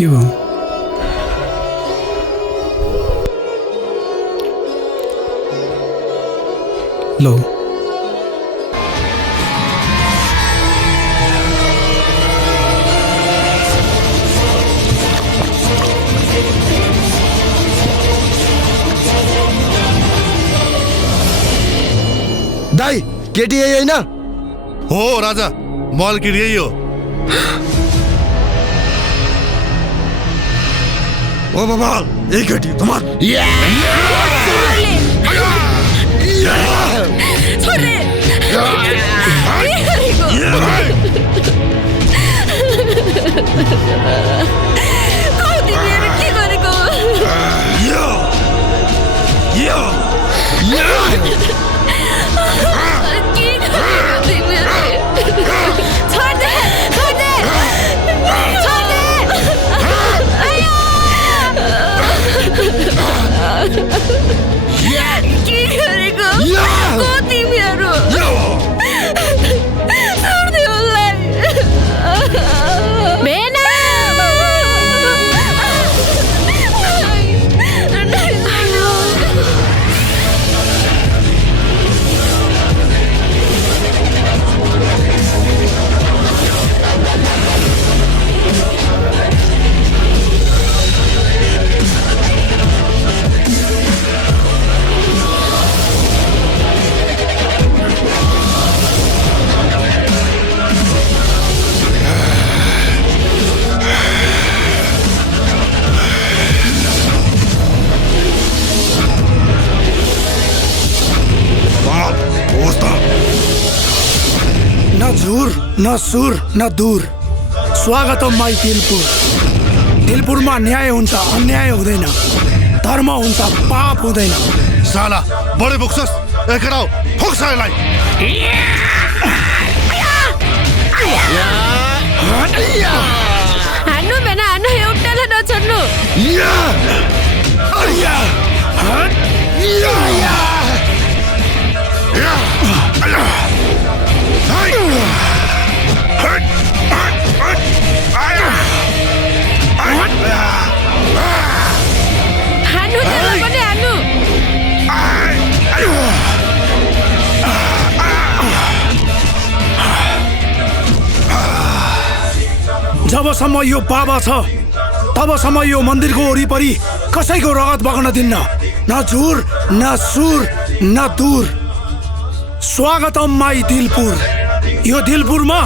के हो? लो दाई केटी यही होइन? हो राजा, मल केटी यही हो। ओ बाबा यही केटी तुम्हार न सुर न दूर। स्वागतम माई दिलपुर। दिलपुरमा न्याय हुन्छ, अन्याय हुँदैन। धर्म हुन्छ, पाप हुँदैन। साला बडे बोक्सस एकराउ फोक्सालाई हान्नु भएन, हान्नु, एउटालाई नछोड्नु। हान्नु त्यसलाई पनि हान्नु। जबसम्म यो बाबा छ तबसम्म यो मन्दिरको वरिपरि कसैको रगत बग्न दिन्न। न झुर न सुर न दूर। स्वागतम माई दिलपुर। यो दिलपुरमा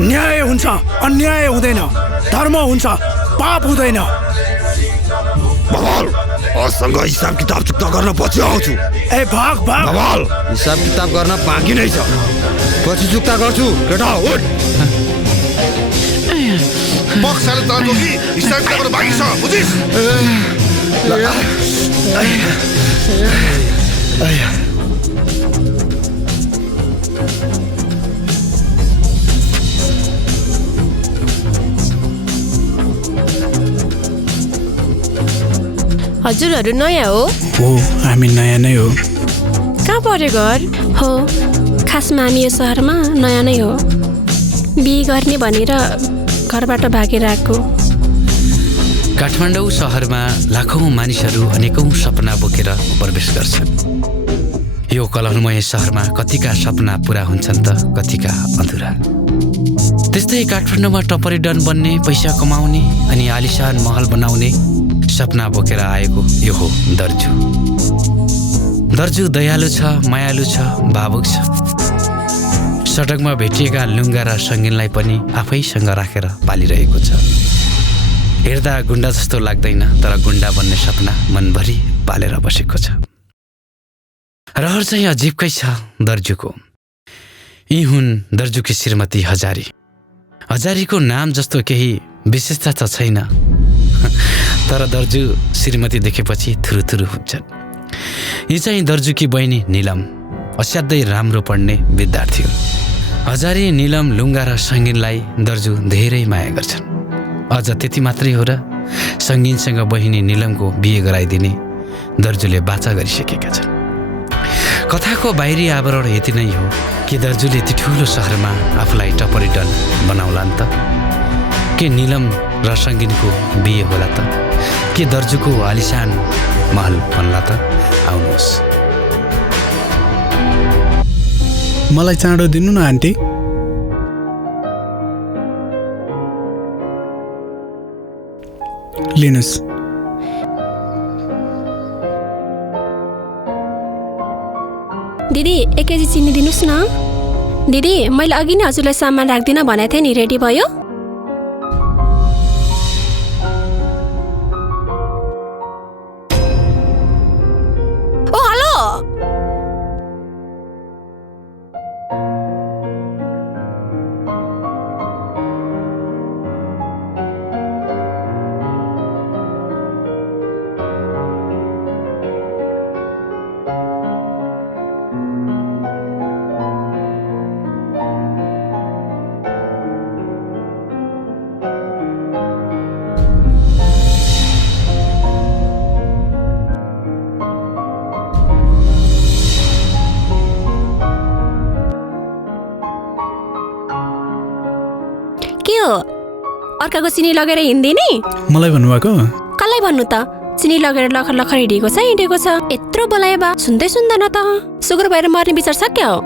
न्याय हुन्छ, अन्याय हुँदैन। धर्म हुन्छ, पाप हुँदैन। बवाल असँग हिसाब किताब चुक्ता गर्न पछि आउँछु। ए भाग भाग। बवाल हिसाब किताब गर्न बाँकी नै छ, पछि चुक्ता गर्छु। केटा उठ। बक्साले तराजो कि हिसाब किताब गर्न बाँकी छ, बुझिस? हजुरहरू नयाँ हो? हो, हामी नयाँ नै हो। कहाँ पर्यो घर? हो, खासमा हामी यो सहरमा नयाँ नै हो। बिहे गर्ने भनेर घरबाट भागेर आएको। काठमाडौँ सहरमा लाखौँ मानिसहरू अनेकौँ सपना बोकेर प्रवेश गर्छन्। यो कलहलमय सहरमा कतिका सपना पुरा हुन्छन् त कतिका अधुरा। त्यस्तै काठमाडौँमा टपरी डन बन्ने, पैसा कमाउने अनि आलिशान महल बनाउने सपना बोकेर आएको यो हो दर्जु। दर्जु दयालु छ, मायालु छ, भावुक छ। सडकमा भेटिएका लुङ्गा र सङ्गिनलाई पनि आफैसँग राखेर पालिरहेको छ। हेर्दा गुन्डा जस्तो लाग्दैन, तर गुन्डा बन्ने सपना मनभरि पालेर बसेको छ। रहर चाहिँ अजिबकै छ दर्जुको। यी हुन् दर्जुकी श्रीमती हजारी। हजारीको नाम जस्तो केही विशेषता त छैन, तर दर्जु श्रीमती देखेपछि थुरुथुरु हुन्छन्। यी चाहिँ दर्जुकी बहिनी निलम, असाध्यै राम्रो पढ्ने विद्यार्थी हुन्। हजारी, निलम, लुङ्गा र सङ्गिनलाई दर्जु धेरै माया गर्छन्। अझ त्यति मात्रै हो र सङ्गिनसँग बहिनी निलमको बिहे गराइदिने दर्जुले बाचा गरिसकेका छन्। कथाको बाहिरी आवरण यति नै हो कि दर्जुले यति ठुलो सहरमा आफूलाई टपरी डन बनाउलान् त? के निलम र सङ्गिनीको बिहे होला त के दर्जुको आलिशान महल बन्ला त आउनुहोस् मलाई चाँडो दिनु न आन्टी लिनुस् दिदी 1 केजी चिनी दिनुस् न दिदी मैले अघि नै हजुरलाई सामान राख्दिन भनेको थिएँ नि रेडी भयो ओ हेलो के हो अर्काको चिनी लगेर हिँड्दिने मलाई भन्नुभएको कसलाई भन्नु त चिनी लगेर लखर लखर हिँडेको छ यत्रो बोलाए बा सुन्दै सुन्दैन त सुगर भएर मर्ने विचार छ क्या हो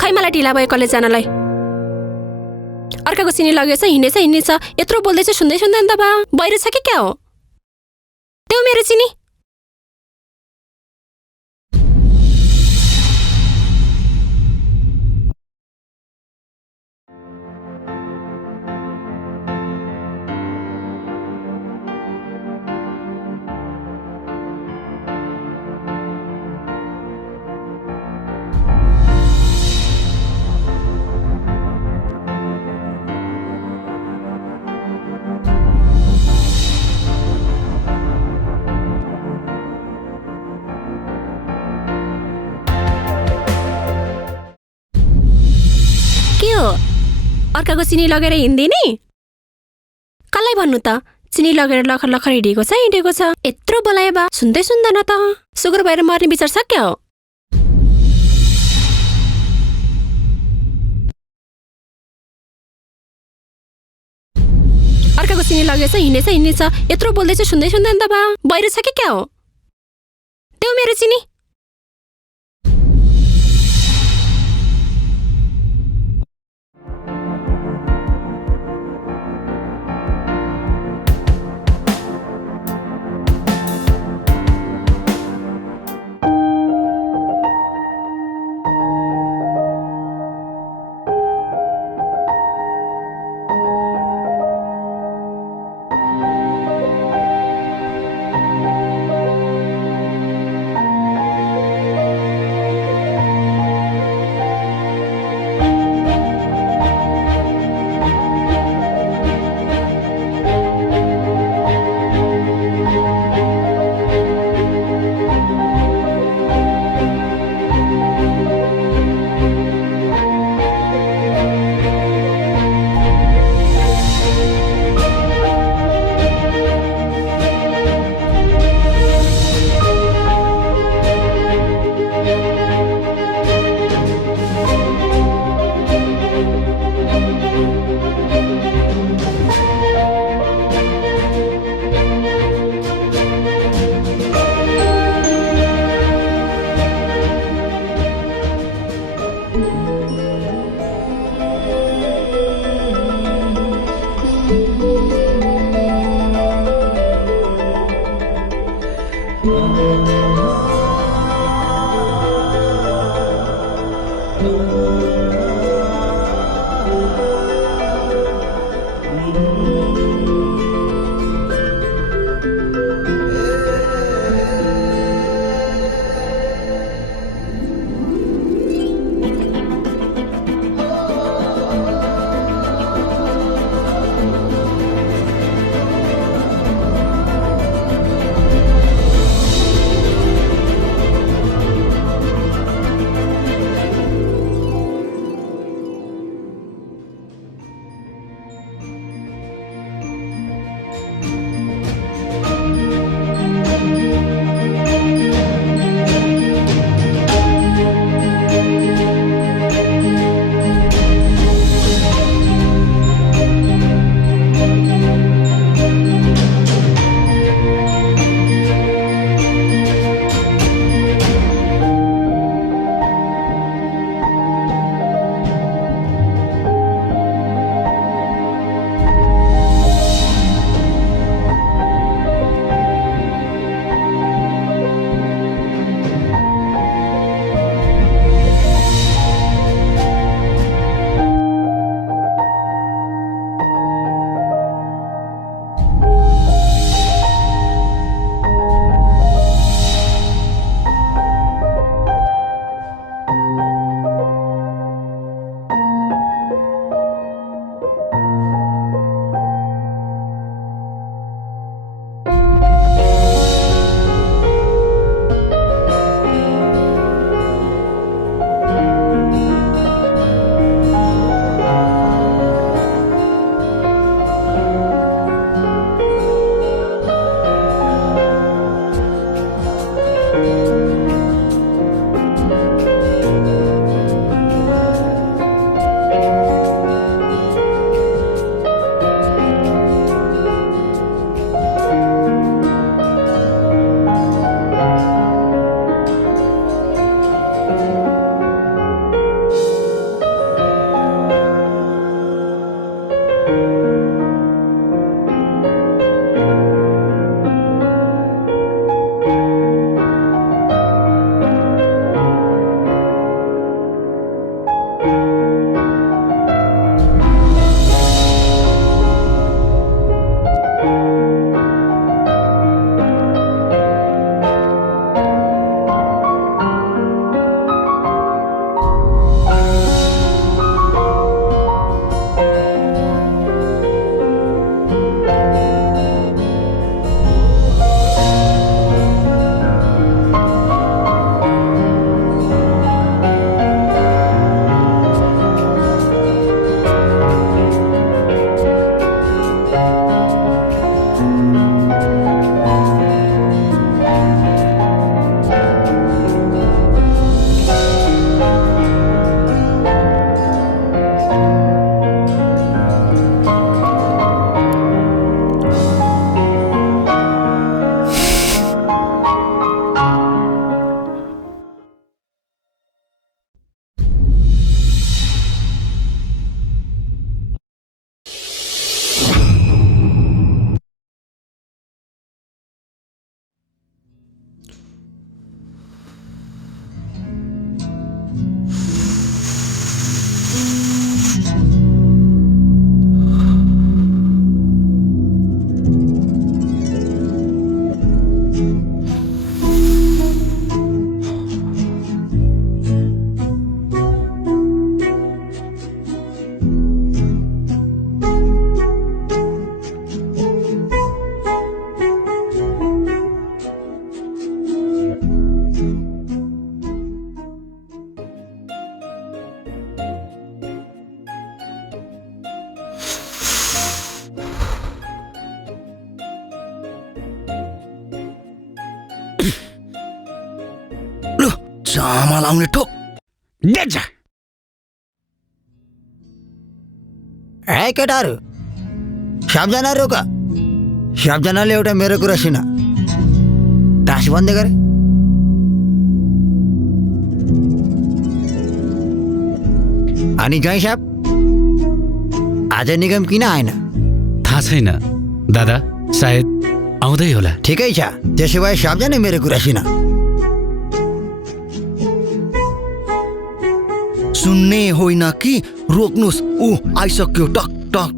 खै मलाई ढिला भयो कलेज जानलाई अर्काको चिनी लगेछ हिँड्नेछ यत्रो बोल्दैछ सुन्दै सुन्दैन त बा बाहिर छ कि क्या हो त्यो मेरो चिनी अर्काको चिनी लगेर हिँड्दिने कसलाई भन्नु त चिनी लगेर लखर लखर हिँडेको छ यत्रो बोलाए बा सुन्दै सुन्दैन त सुगर भएर मर्ने विचार छ क्या हो अर्काको चिनी लगेछ हिँड्नेछ यत्रो बोल्दैछ सुन्दै सुन्दैन त बा बाहिर छ कि क्या हो त्यो मेरो चिनी चामल आउने ठोक डेन्जर। ए केटाहरू, सबजना रोक। सबजनाले एउटा मेरो कुरा सुन। टास बन्द गरे। अनि जय साहब, आज निगम किन आएन? थाहा छैन दादा, सायद आउँदै होला। ठिकै छ, त्यसो भए सबजना मेरो कुरा सुन। सुन्ने होइन कि रोक्नुस्। ऊ आइसक्यो, टक टक।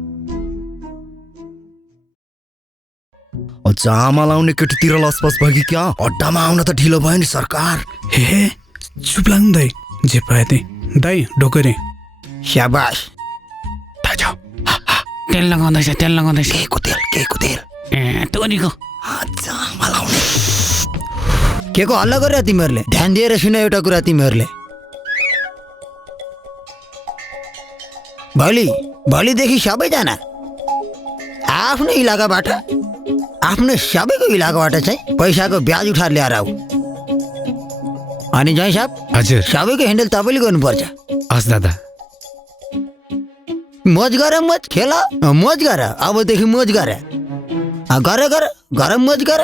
चामल आउने केटीतिर लसपस भयो कि क्या? अड्डामा आउन त ढिलो भयो नि सरकार। हे चुप लाग्नु दाई, जे पाए त्यही। दाई ढोकरे शाबास। तेल लगाउँदैछ, तेल लगाउँदैछ। केको तेल, केको तेल? टोनीको। चामल आउने। के को हल्ला गरेर तिमीहरूले? ध्यान दिएर सुन एउटा कुरा तिमीहरूले। भोलिदेखि सबैजना आफ्नो इलाकाबाट, आफ्नो सबैको इलाकाबाट चाहिँ पैसाको ब्याज उठाएर ल्याएर आऊ। अनि जय साहब, हजुर। सबैको ह्यान्डल तपाईँले गर्नुपर्छ। हस् दादा। मोज गर, मोज खेल, मोज गर। अबदेखि मोज गर, गर मोज गर।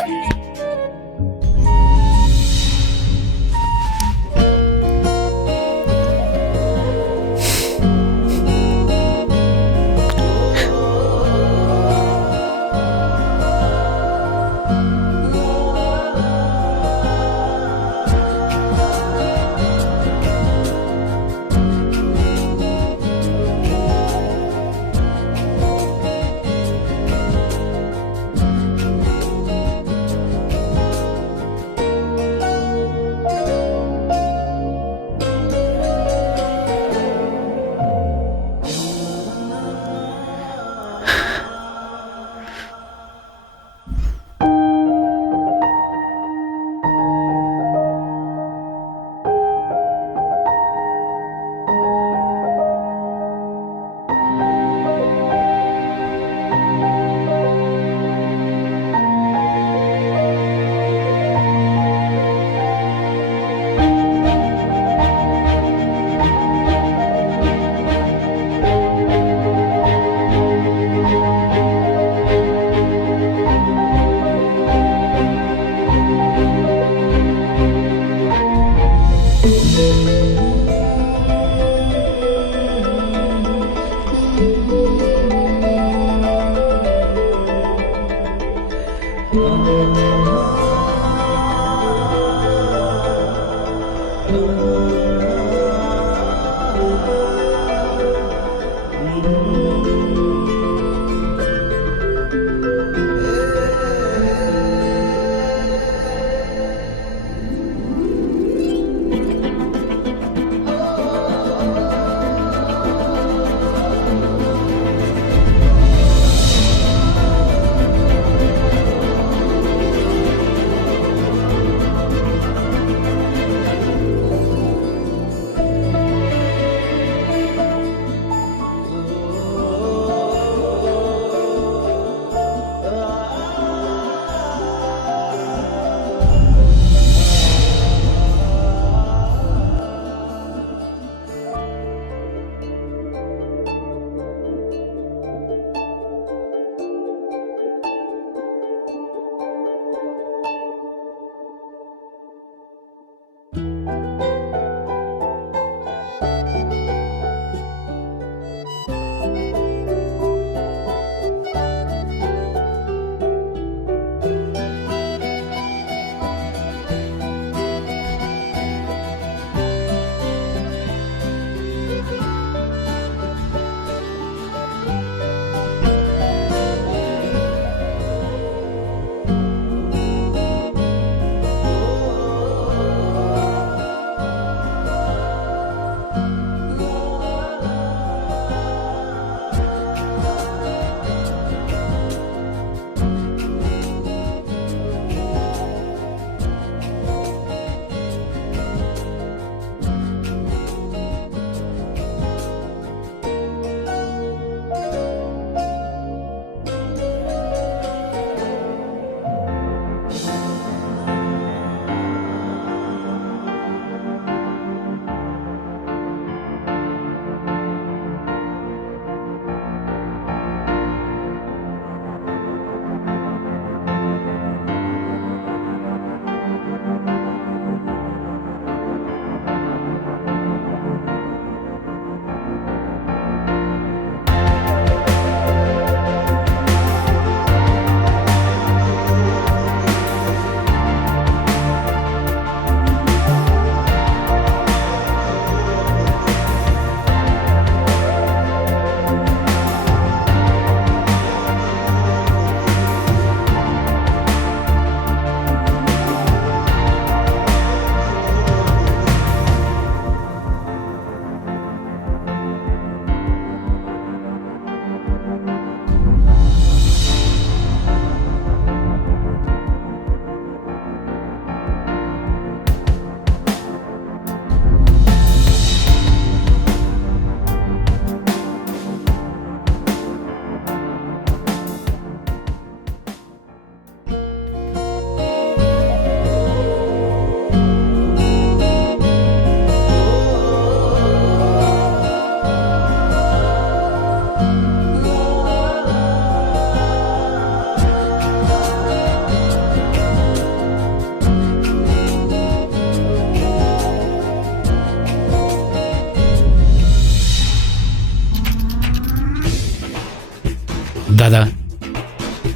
दादा,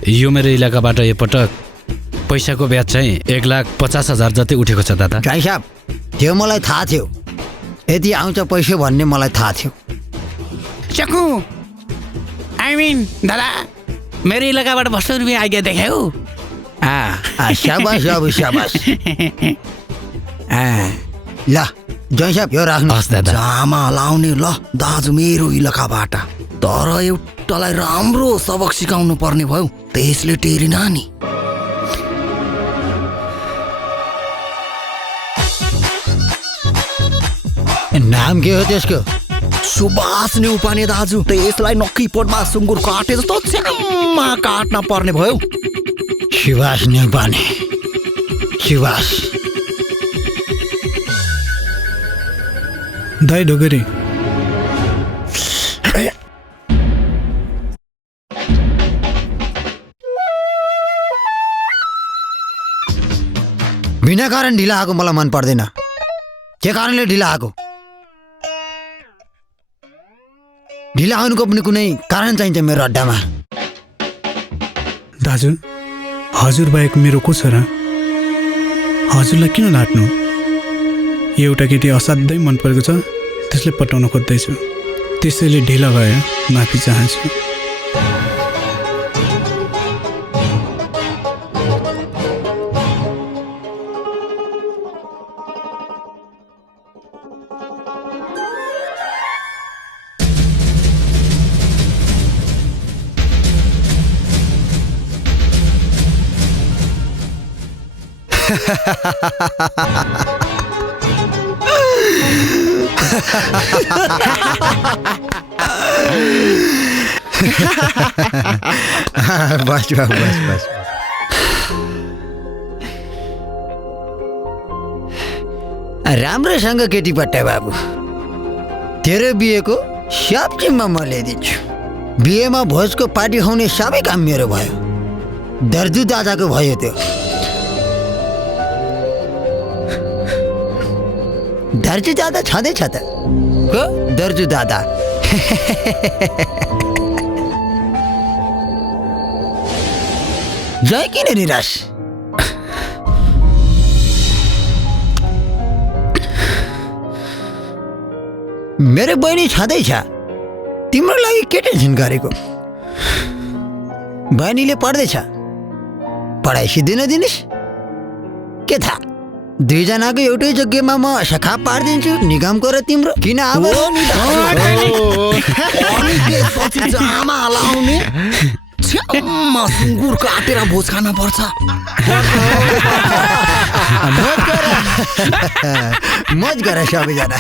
यो मेरो इलाकाबाट यो पटक पैसाको ब्याज चाहिँ 1,50,000 जति उठेको छ दादा। गाई साहब, त्यो मलाई थाहा थियो, यति आउँछ पैसा भन्ने मलाई थाहा थियो। चकु, आई मिन दादा, मेरो इलाकाबाट 200 रुपियाँ आइडिया देखाऊ। शाबास बाबु शाबास। ल जय साहब, यो राख्नुहोस् दादा। जामा लाउने ल दाजु मेरो इलाकाबाट, तर एउटालाई राम्रो सबक सिकाउनु पर्ने भयो, त्यसले टेरिन नि। नाम के हो त्यसको? सुभाष न्युपाने दाजु। त्यसलाई नक्कीपटमा सुँगुर काटे जस्तो छ्याम्मा काट्न पर्ने भयो। सुभाष न्युपाने, सुभाष। दाइ ढोगरी, बिना कारण ढिला आएको मलाई मन पर्दैन। के कारणले ढिला आएको? ढिला आउनुको पनि कुनै कारण चाहिन्छ मेरो अड्डामा। दाजु हजुर बाहेक मेरो को छ र? हजुरलाई किन लाट्नु? एउटा केटी असाध्यै मन परेको छ, त्यसले पटाउन खोज्दैछु। त्यसैले ढिला भयो, माफी चाहन्छु। बस बाबु बस। राम्रोसँग केटी पट्टा बाबु। तेरो बिहेको सब जिम्मा म ल्याइदिन्छु। बिहेमा भोजको पार्टी खुवाउने सबै काम मेरो भयो। दर्जु दादाको भयो त्यो। दर्जु दादा छँदैछ त? को दर्जु दादा? जय किन निराश? मेरो बहिनी छँदैछ, तिम्रो लागि के टेन्सन गरेको? बहिनीले पढ्दैछ, पढाइ सिद्धिन दिनुहोस्। के थाहा, दुईजनाको एउटै जग्गामा म सखा पारिदिन्छु, निगमको र तिम्रो। किन अब आमा हलाउने छ्याम्मा सुँगुर काटेर भोज खान पर्छ। मज गर सबैजना।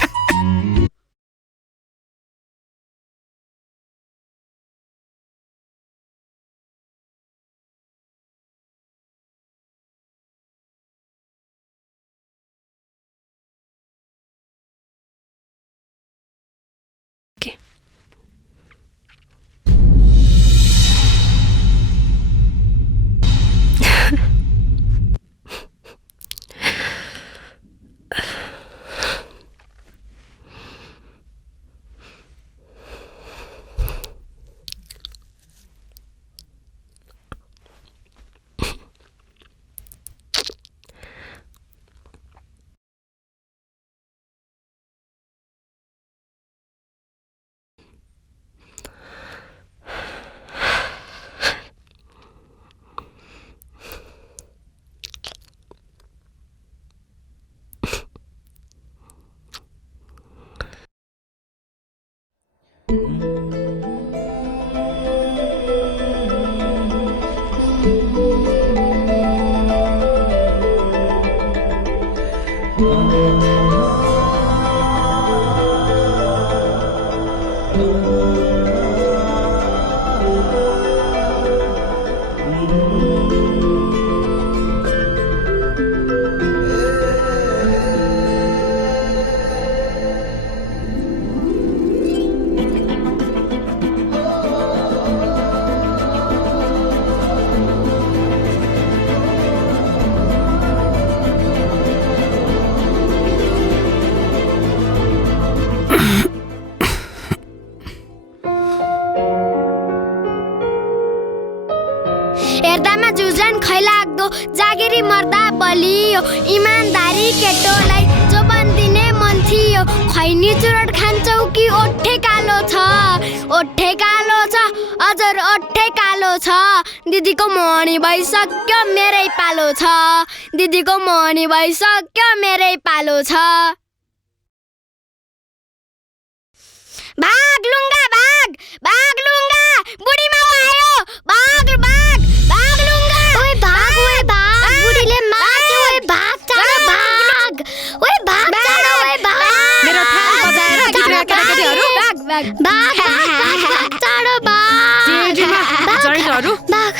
हेर्दामा जुझन खैलाग्दो जागिरी मर्दा बलियो इमानदारी केटोलाई जो बन्दिने मन थियो। खैनी चुरोट खान्छौ कि ओठे कालो छ? ओठे कालो छ, हजुर ओठे कालो छ। दिदीको मनी भइसक्यो मेरै पालो छ। दिदीको मनी भइसक्यो मेरै पालो छ। भाग लुङ्गा भाग, भाग लुङ्गा, बुढी माउ आयो। भाग भाग भाग लुङ्गा। ओए भाग, ओए भाग, बुढीले मार्छ। ओए भाग चाँडो भाग। ओए भाग चाँडो, ओए भाग। मेरो थाल बजाएर भित्र केटाकेटीहरू भाग भाग भाग भाग चाँडो भाग। जडिलहरू भाग।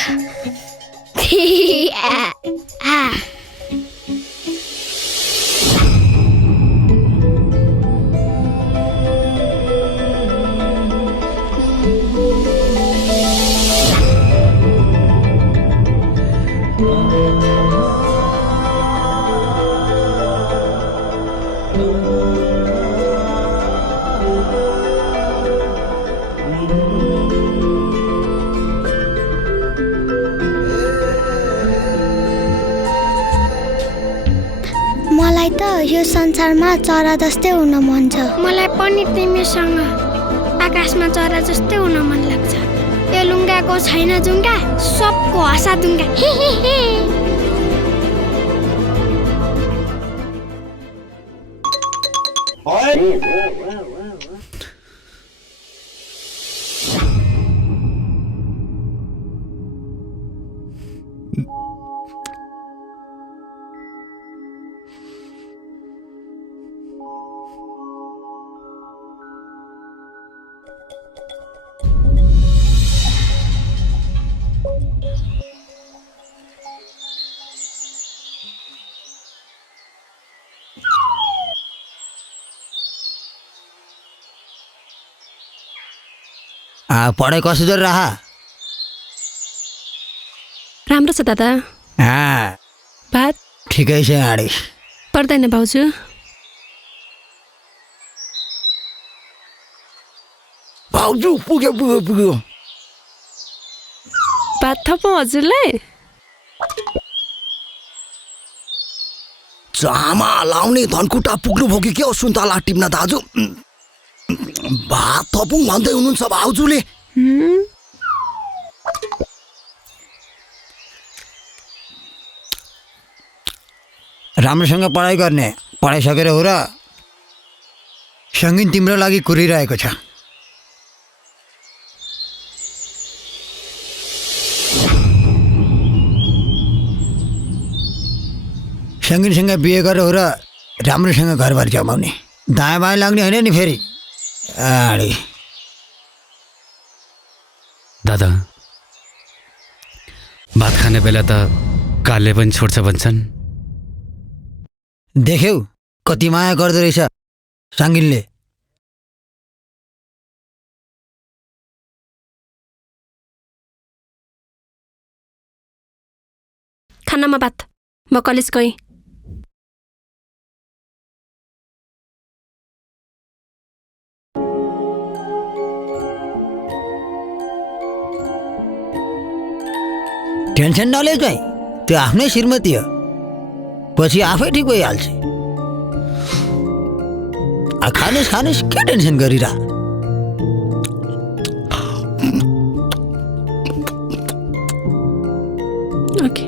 मलाई त यो संसारमा चरा जस्तै हुन मन छ। मलाई पनि तिमीसँग आकाशमा चरा जस्तै हुन मन लाग्छ। यो लुङ्गाको छैन जुङ्गा, सबको हँसा दुङ्गा। पढाइ कसो चल रहा? राम्रो छ दादा। भात ठिकै छ आडी। पर्दैन भाउजू। भाउजू पुग्यो पुग्यो पुग्यो। भात थपौँ हजुरलाई? जामा लाउने धनकुटा पुग्नु भयो कि के हो सुन्तला टिप्न दाजु? भात थपौँ भन्दै हुनुहुन्छ भाउजूले। राम्रोसँग पढाइ गर्ने, पढाइसकेर हो र सङ्गीन तिम्रो लागि कुरिरहेको छ। सङ्गीनसँग बिहे गरेर हो र राम्रोसँग घरबार जमाउने, दायाँ बायाँ लाग्ने होइन नि फेरि। आडी दादा, भात खाने बेला त कालले पनि छोड्छ भन्छन्। देख्यौ कति माया गर्दो रहेछ सङ्गीनले। खानामा भात, म कलेज गएँ। टेन्सन नले चाहिँ, त्यो आफ्नै श्रीमती हो, पछि आफै ठिक भइहाल्छ। खानुस् खानुस्, के टेन्सन गरिरह। ओके।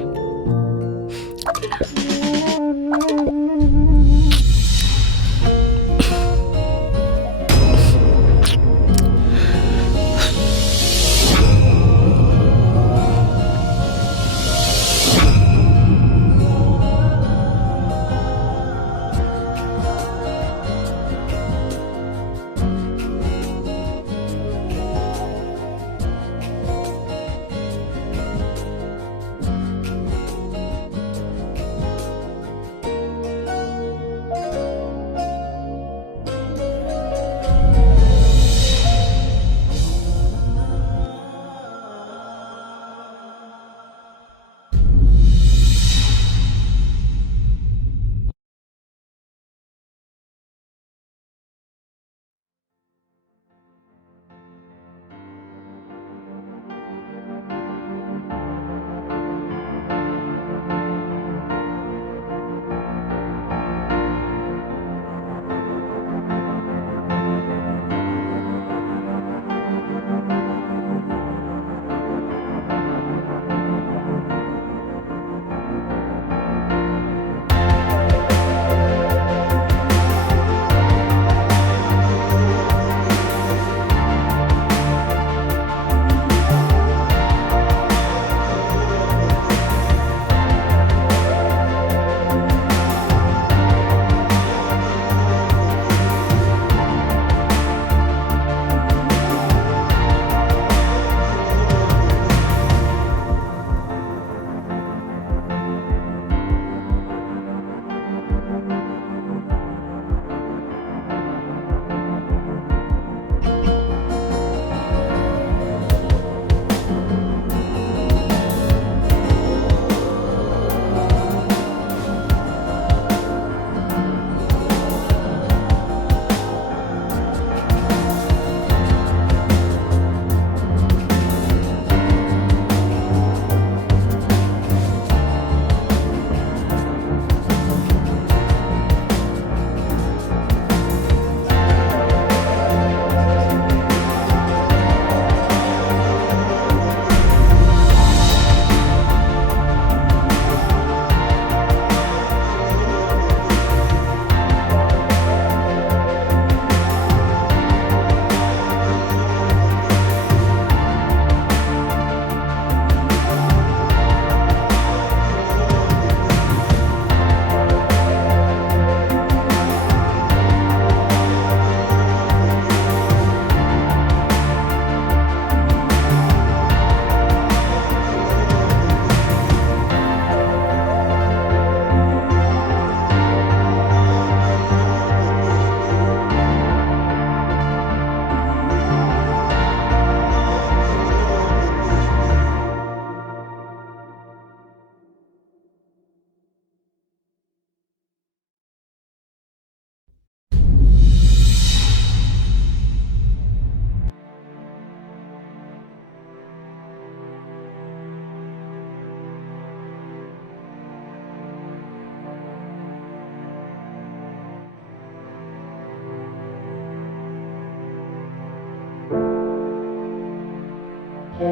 फलो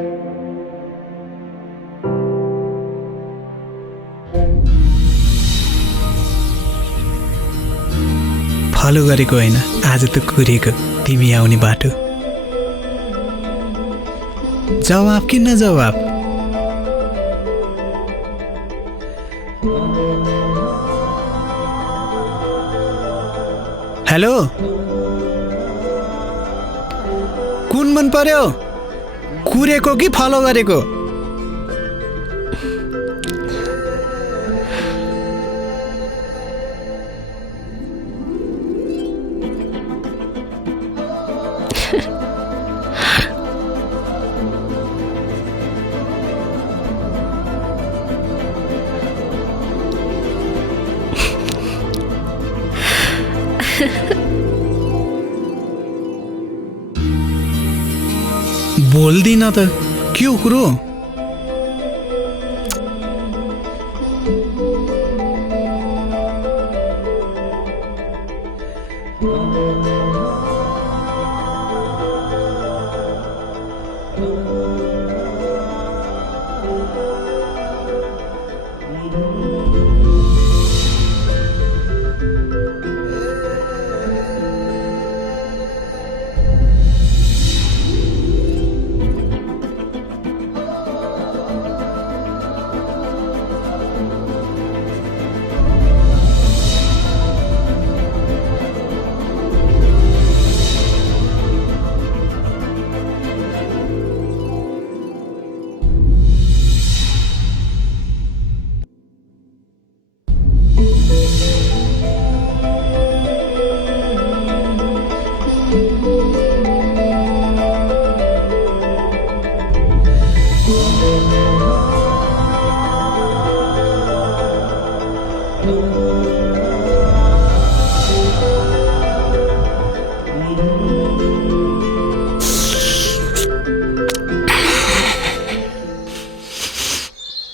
गरेको होइन, आज त कुरेको तिमी आउने बाटो। जवाब कि न जवाब? हेलो, कुन मन पर्यो, कुरेको कि फलो गरेको? बोल्दिन त के हो कुरो?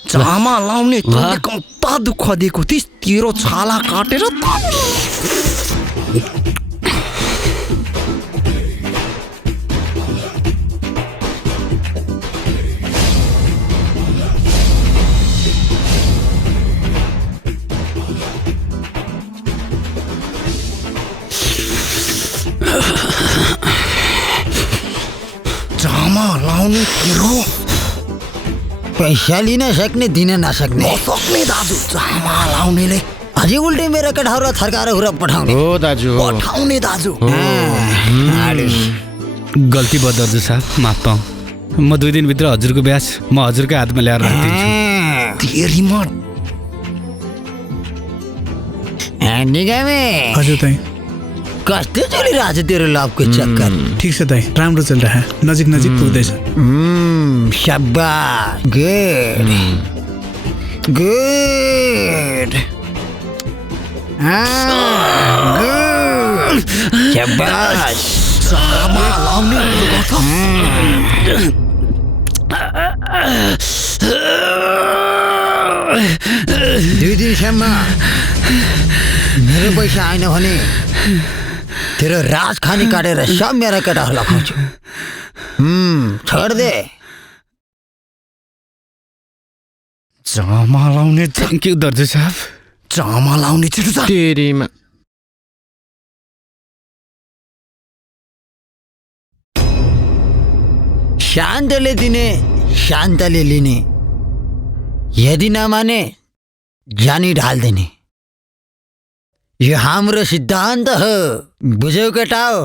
जामा लाउने कम्ता दुःख दिएको थिइस्, तेरो छाला काटेर जामा लाउने तेरो पैसा लिन सक्ने दिन नसक्ने नसक्ने दाजु जामा लाउनेले अझै उल्टै मेरो केटाहरूलाई थर्काएर हुर पठाउने। हो दाजु, पठाउने दाजु। गल्ती भयो दाजु साहब, माफ पाऊ। म 2 दिनभित्र हजुरको ब्याज म हजुरकै हातमा ल्याएर राखिदिन्छु। तेरीमा निगामे हजुर दाइ, कस्तो चलिरहेछ तेरो लभको चक्कर? ठिक छ दाइ, राम्रो चलिरह, नजिक नजिक पुग्दैछ। शाबाश, गुड गुड गुड, शाबाश। जामा लाउने दुई दिनसम्म मेरो पैसा आएन भने तेरो राज खानी काटेर सब मेरा केटाहरूलाई खुवाउँछु। छोड दे। जामा लाउने थ्याङ्क यू दाजु साहब। जामा लाउने छिटो छ। तेरीमा शान्तले दिने शान्तले लिने, यदि नमाने जानी ढाल्दिने, यो हाम्रो सिद्धान्त हो, बुझ्यौ केटा हो?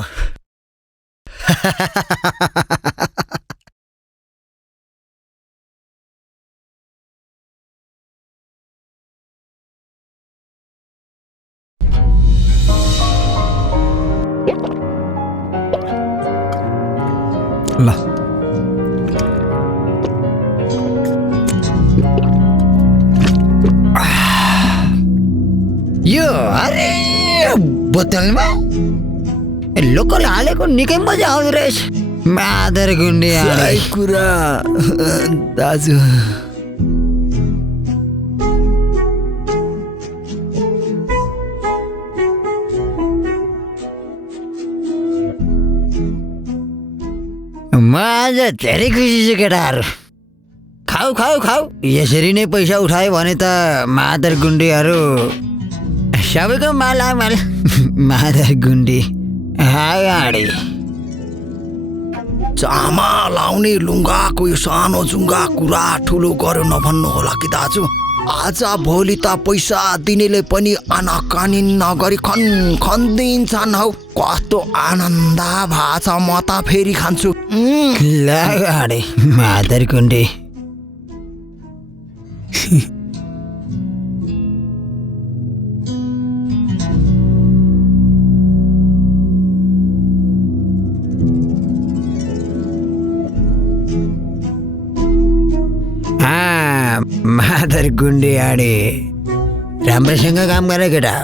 ल यो अरे बोतलमा लोकल हालेको निकै मजा आउँदो रहेछ। मादर गुन्डी कुरा दाजु। म आज धेरै खुसी छु केटाहरू। खाऊ खाऊ खाऊ। यसरी नै पैसा उठायो भने त मादर गुन्डीहरू सबैको मालामाल। मादर गुन्डी अगाडि। चामा लाउने लुङ्गाको यो सानो जुङ्गा कुरा ठुलो गर्यो नभन्नु होला कि दाजु। आज भोलि त पैसा दिनेले पनि आनाकानी नगरी खन्दिन्छन् हौ। कस्तो आनन्द भाछ, म त फेरि खान्छु। लगाडे मादर गुन्डी। मादर गुन्डी आडे राम्रोसँग काम गर केटा।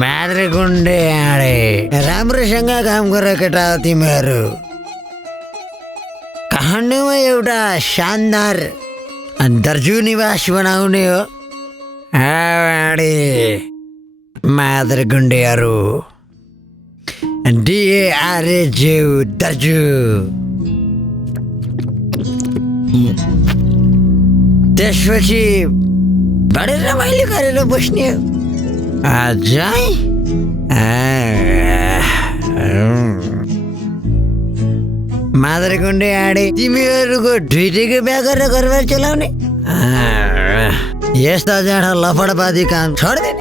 मादर गुन्डी आडे राम्रोसँग काम गर केटा। तिमीहरू काठमाडौँमा एउटा शानदार दर्जु निवास बनाउने हो। आडे मादर गुन्डीहरू DARJU दर्जु। त्यसपछि बडे रमाइलो गरेर बस्ने हो। अझै मादर गुन्डे आडे तिमीहरूको ढुइटेको बिहा गरेर घरबार चलाउने। यस्ता जाँडा लफडबादी काम छोड्दैन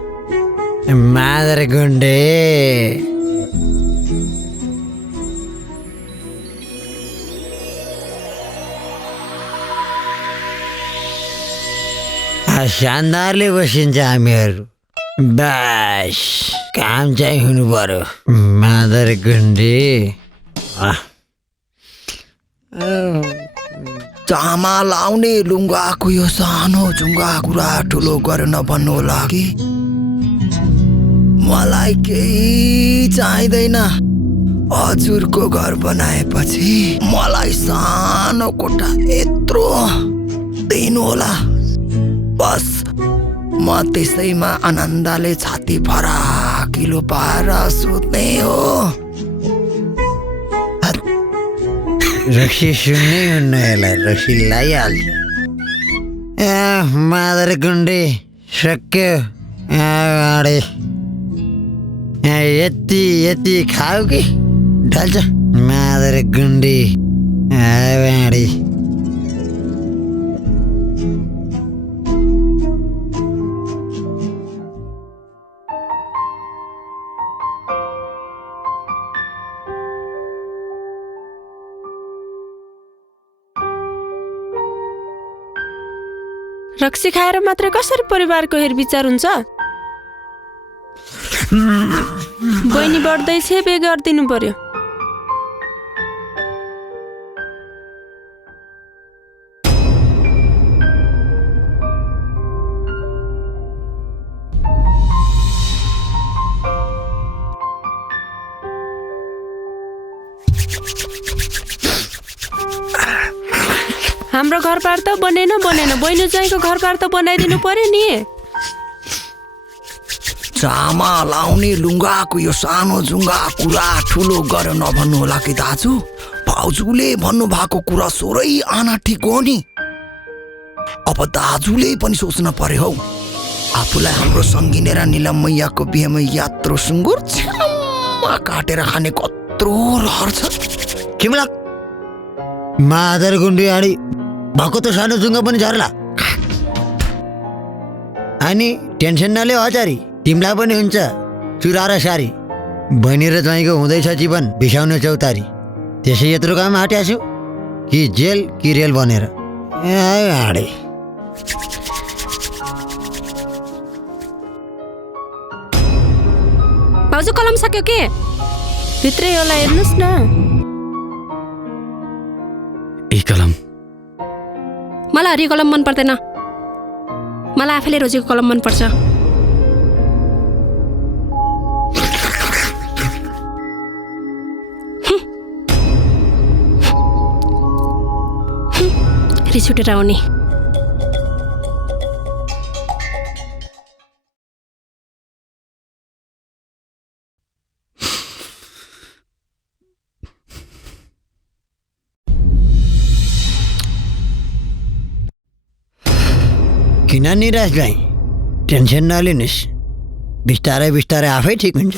मादर गुन्डे। शानदारले बसिन्छ हामीहरू। बस काम चाहिँ हुनु पर्यो मादर गुन्डी। चामा लाउने लुङ्गाको यो सानो जुङ्गा कुरा ठुलो गरेर नभन्नु होला कि। मलाई केही चाहिँदैन। हजुरको घर बनाएपछि मलाई सानो कोठा यत्रो दिनु होला। बस म त्यसैमा आनन्दले छाती फराकिलो पाएर सुत्ने हो। रक्सी सुन्नै हुन्न यसलाई, रक्सी लगाइहाल्छ। मादर गुन्डी सक्यो। अगाडि यति यति खाऊ कि ढल्छ मादर गुन्डी। अगाडि रक्सी खाएर मात्र कसरी परिवारको हेरविचार हुन्छ? बहिनी बढ्दैछ, बे गरिदिनु पर्यो। हाम्रो घरबार त बनेन बहिनी ज्वाइँको घरबार त बनाइदिनु पर्यो नि। चामा लाउने लुङ्गाको यो सानो जुङ्गा कुरा ठुलो गरेर नभन्नु होला कि दाजु। भाउजूले भन्नुभएको कुरा सोरै आना ठिक हो नि। अब दाजुले पनि सोच्न पर्यो हौ। आफूलाई हाम्रो सङ्गिने र निलम मैयाको बिहेमा यात्रो सुँगुर छ्याम्मा काटेर खाने कत्रो रहर छ। किमला मादर गुन्डी आडी भएको त सानो जुङ्गा पनि झर्ला। अनि टेन्सन नले हजारी, तिमीलाई पनि हुन्छ चुरा र सारी। बहिनी र ज्वाइँको हुँदैछ जीवन बिसाउने चौतारी। त्यसै यत्रो काम आँट्या छु कि जेल कि रेल बनेर। आडे भाउजू कलम सक्यो के? भित्रै होला हेर्नुहोस् न। ए कलम मलाई हरियो कलम मन पर्दैन। मलाई आफैले रोजेको कलम मनपर्छ। रिस उठेर आउने। किन निराश भाइ? टेन्सन नलिनुहोस्, बिस्तारै बिस्तारै आफै ठिक हुन्छ।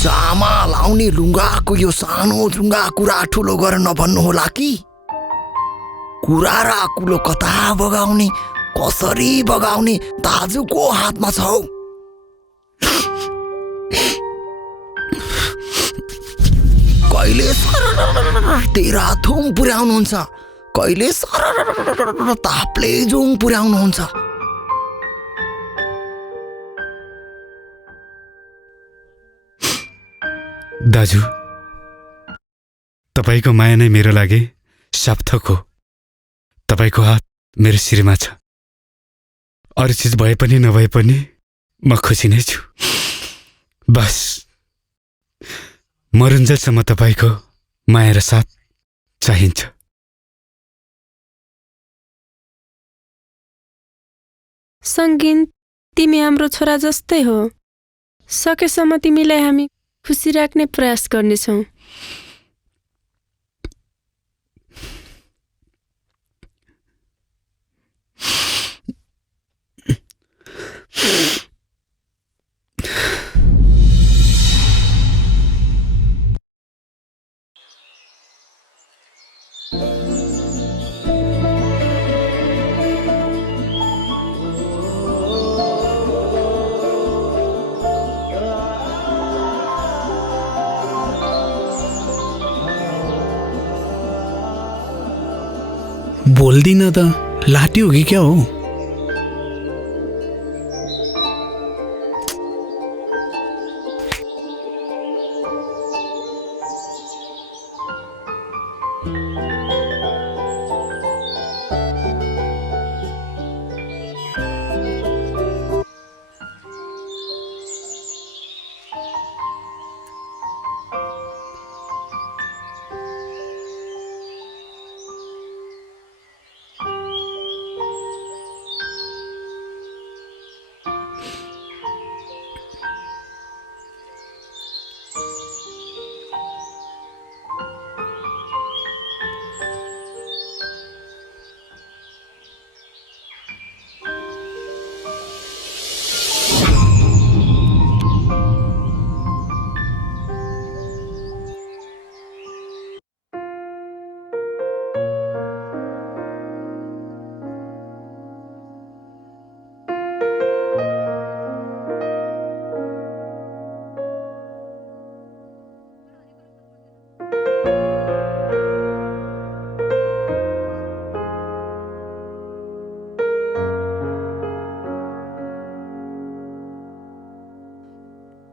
जामा लाउने लुगाको यो सानो जुङ्गा कुरा ठुलो गरेर नभन्नु होला कि। कुरा र आकुलो कता बगाउने, कसरी बगाउने दाजुको हातमा छ हौ। कहिले तेरा थुम पुर्याउनुहुन्छ, कहिले तापले जुङ पुर्याउनुहुन्छ। दाजु, तपाईको माया नै मेरो लागि सार्थक हो। तपाईको हात मेरो शिरमा छ। अरू चिज भए पनि नभए पनि म खुसी नै छु। बस मरुन्जेलसम्म तपाईको माया र साथ चाहिन्छ। सङ्गीन, तिमी हाम्रो छोरा जस्तै हो। सकेसम्म तिमीलाई हामी खुसी राख्ने प्रयास गर्नेछौँ। बोल्दिन त लाटी हो कि क्या हो?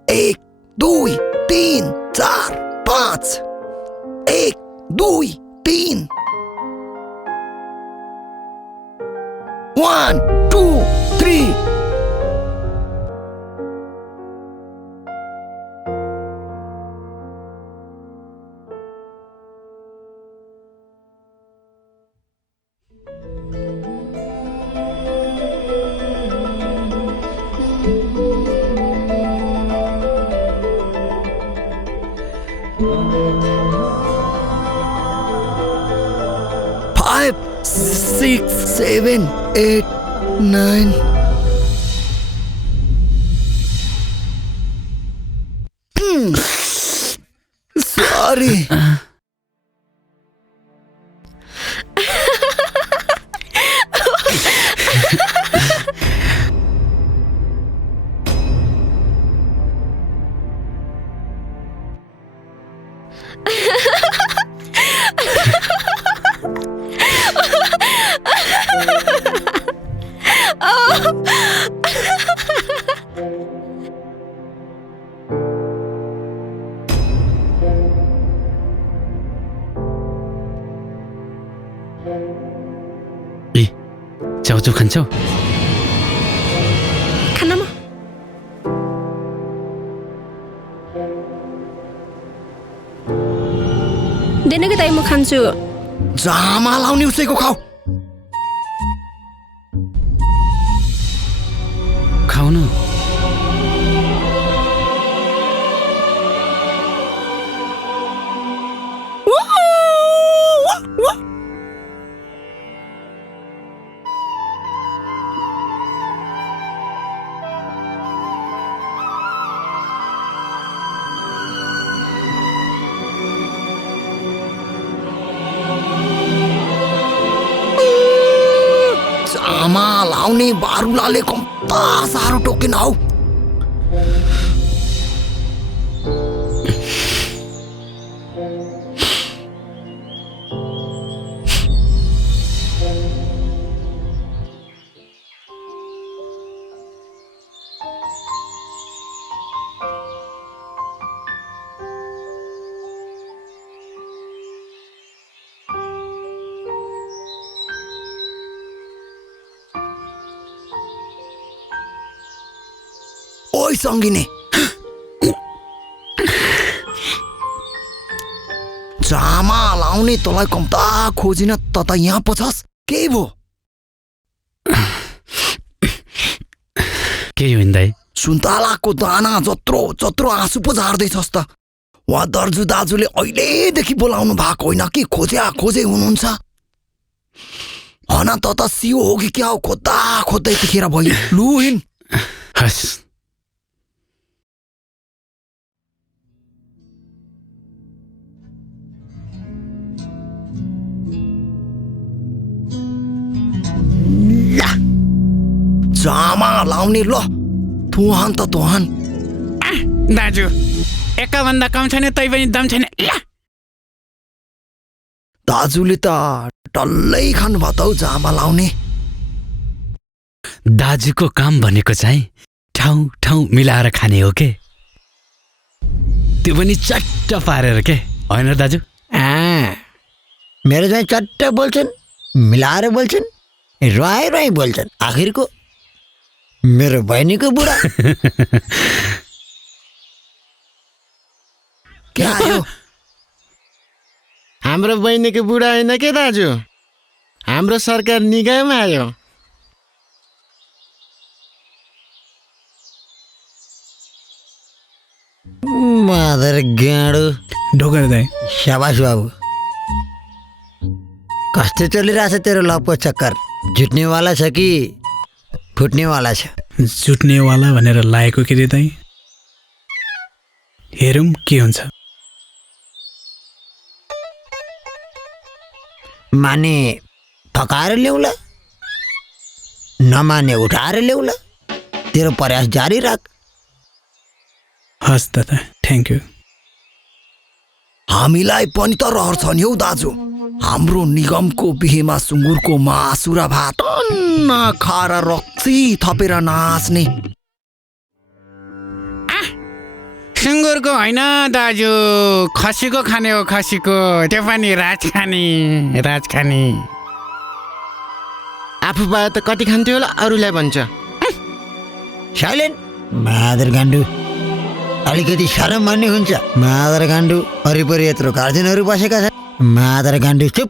एक, दुई, तीन, चार, पाँच। 1, 2, 3। 1, 2, 3। Five, 6, 7, 8, 9. Sorry. ए चाउचाउ खान्छौ? खानामा देन कि दाइ, म खान्छु। जामा लाउने उसैको खाऊ। खाऊ न। लाउने बारुलाले कम्ता साह्रो टोकेन हौ। ओइ सङ्गिने, जामा लाउने तँलाई कम्ता खोजिन त यहाँ पो छस्, के भो? के हो दाइ? सुन्तलाको दाना जत्रो जत्रो आँसु पो झार्दैछस् त। वा दर्जु दाजुले अहिलेदेखि बोलाउनु भएको होइन कि खोजे हुनुहुन्छ? हन त सियो हो कि क्या हो? खोज्दा खोज्दै त्यतिखेर भयो। लु हिँड। हस्। जामा लाउने ल तुहान त तुहान। दाजु एकभन्दा कम छैन, तै पनि दम छैन। दाजुले त डल्लै खानुभयो त हौ जामा लाउने। दाजुको काम भनेको चाहिँ ठाउँ ठाउँ मिलाएर खाने हो के, त्यो पनि चट्ट पारेर के होइन र दाजु? मेरो चाहिँ चट्ट बोल्छन्, मिलाएर बोल्छन्, रुवाई बोल्छन्। आखिरको मेरो बहिनीको बुढा क्या आयो? हाम्रो बहिनीको बुढा होइन के दाजु, हाम्रो सरकार निगाहमा आयो। मादर गाँडो ढोकर दाइ। शाबाश बाबु, कस्तो चलिरहेछ तेरो लपको चक्कर? जुट्नेवाला छ कि फुट्नेवाला छ? जुट्नेवाला भनेर लागेको के रे दाइ? हेरौँ के हुन्छ। माने फकाएर ल्याउला, नमाने उठाएर ल्याउला। तेरो प्रयास जारी राख। हस् दादा, थ्याङ्क यू। हामीलाई पनि त रहर छ नि हौ दाजु। हाम्रो निगमको बिहेमा सुँगुरको मासु र भात टन्न खाएर रक्सी थपेर नाच्ने। सुँगुरको होइन दाजु, खसीको खाने हो, खसीको। त्यो पनि राजखानी। आफू पाए त कति खान्थ्यो होला, अरूलाई भन्छ। साइलेन्ट। मादर गाण्डु, अलिकति शरम भन्ने हुन्छ। मादर गाण्डु, वरिपरि यत्रो गार्जेनहरू बसेका छन्। मादर गाण्डु चुप।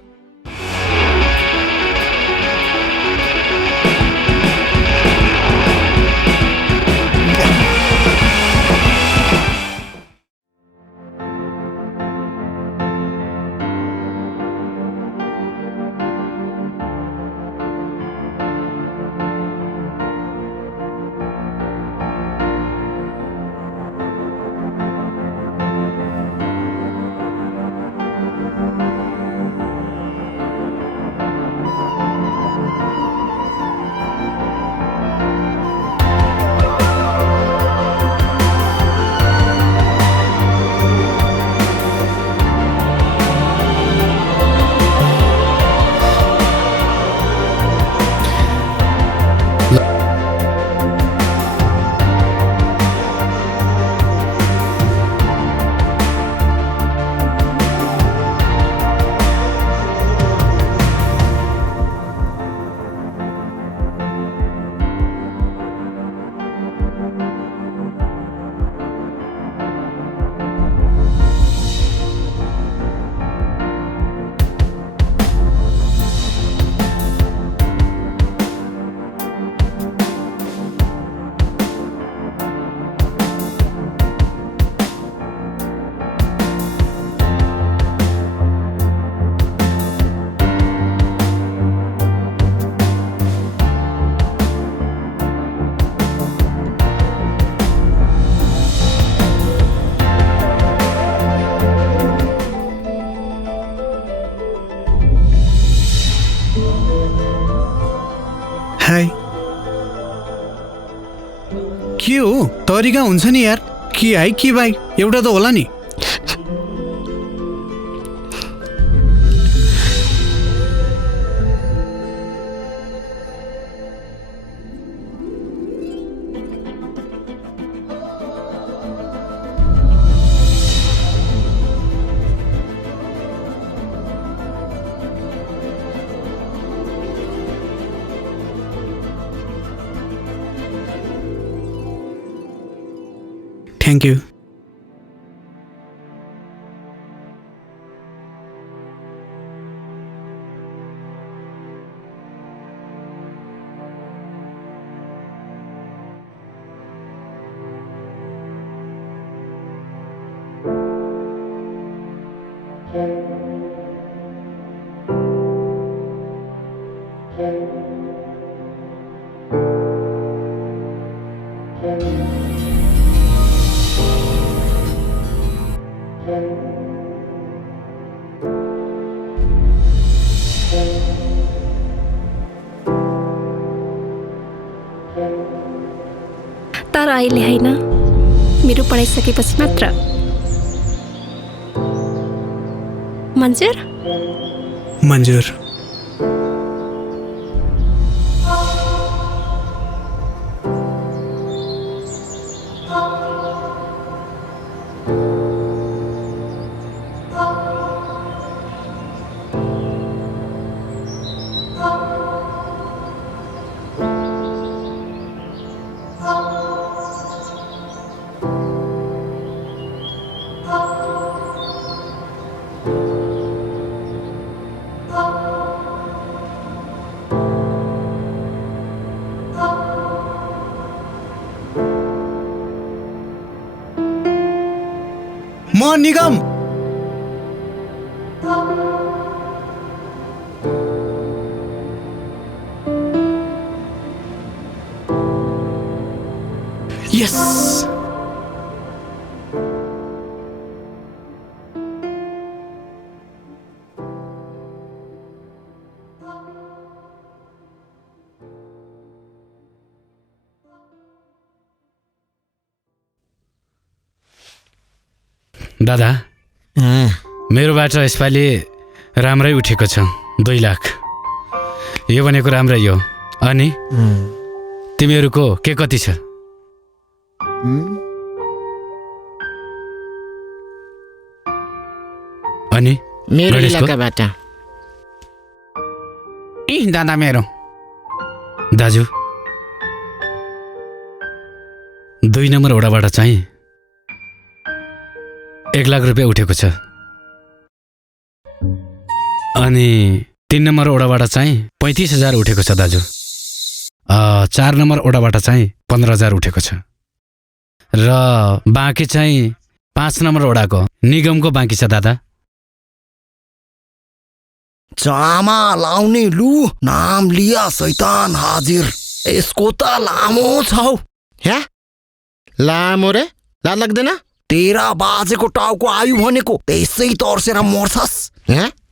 के हो तरिका हुन्छ नि यार कि है कि भाइ एउटा त होला नि थ्याङ्क यू तर अहिले होइन मेरो पढाइ सकेपछि मात्र मन्जुर मन्जुर म निगम यस दादा मेरोबाट यसपालि राम्रै उठेको छ 2 लाख यो भनेको राम्रै हो अनि तिमीहरूको के कति छ अनि मेरो इलाकाबाट दादा मेरो दाजु 2 नम्बर वडाबाट चाहिँ 1 लाख रुपियाँ उठेको छ अनि 3 नम्बर ओडाबाट चाहिँ 35,000 उठेको छ दाजु 4 नम्बर ओडाबाट चाहिँ 15,000 उठेको छ र बाँकी चाहिँ 5 नम्बर ओडाको निगमको बाँकी छ दादा चामा लाउने लु नाम लिया शैतान हाजिर यसको त लामो छ हौ ह्या लामो रे लाज लाग्दैन 13 बाजेको टाउको आयु भनेको त्यसै तर्सेर मर्छस्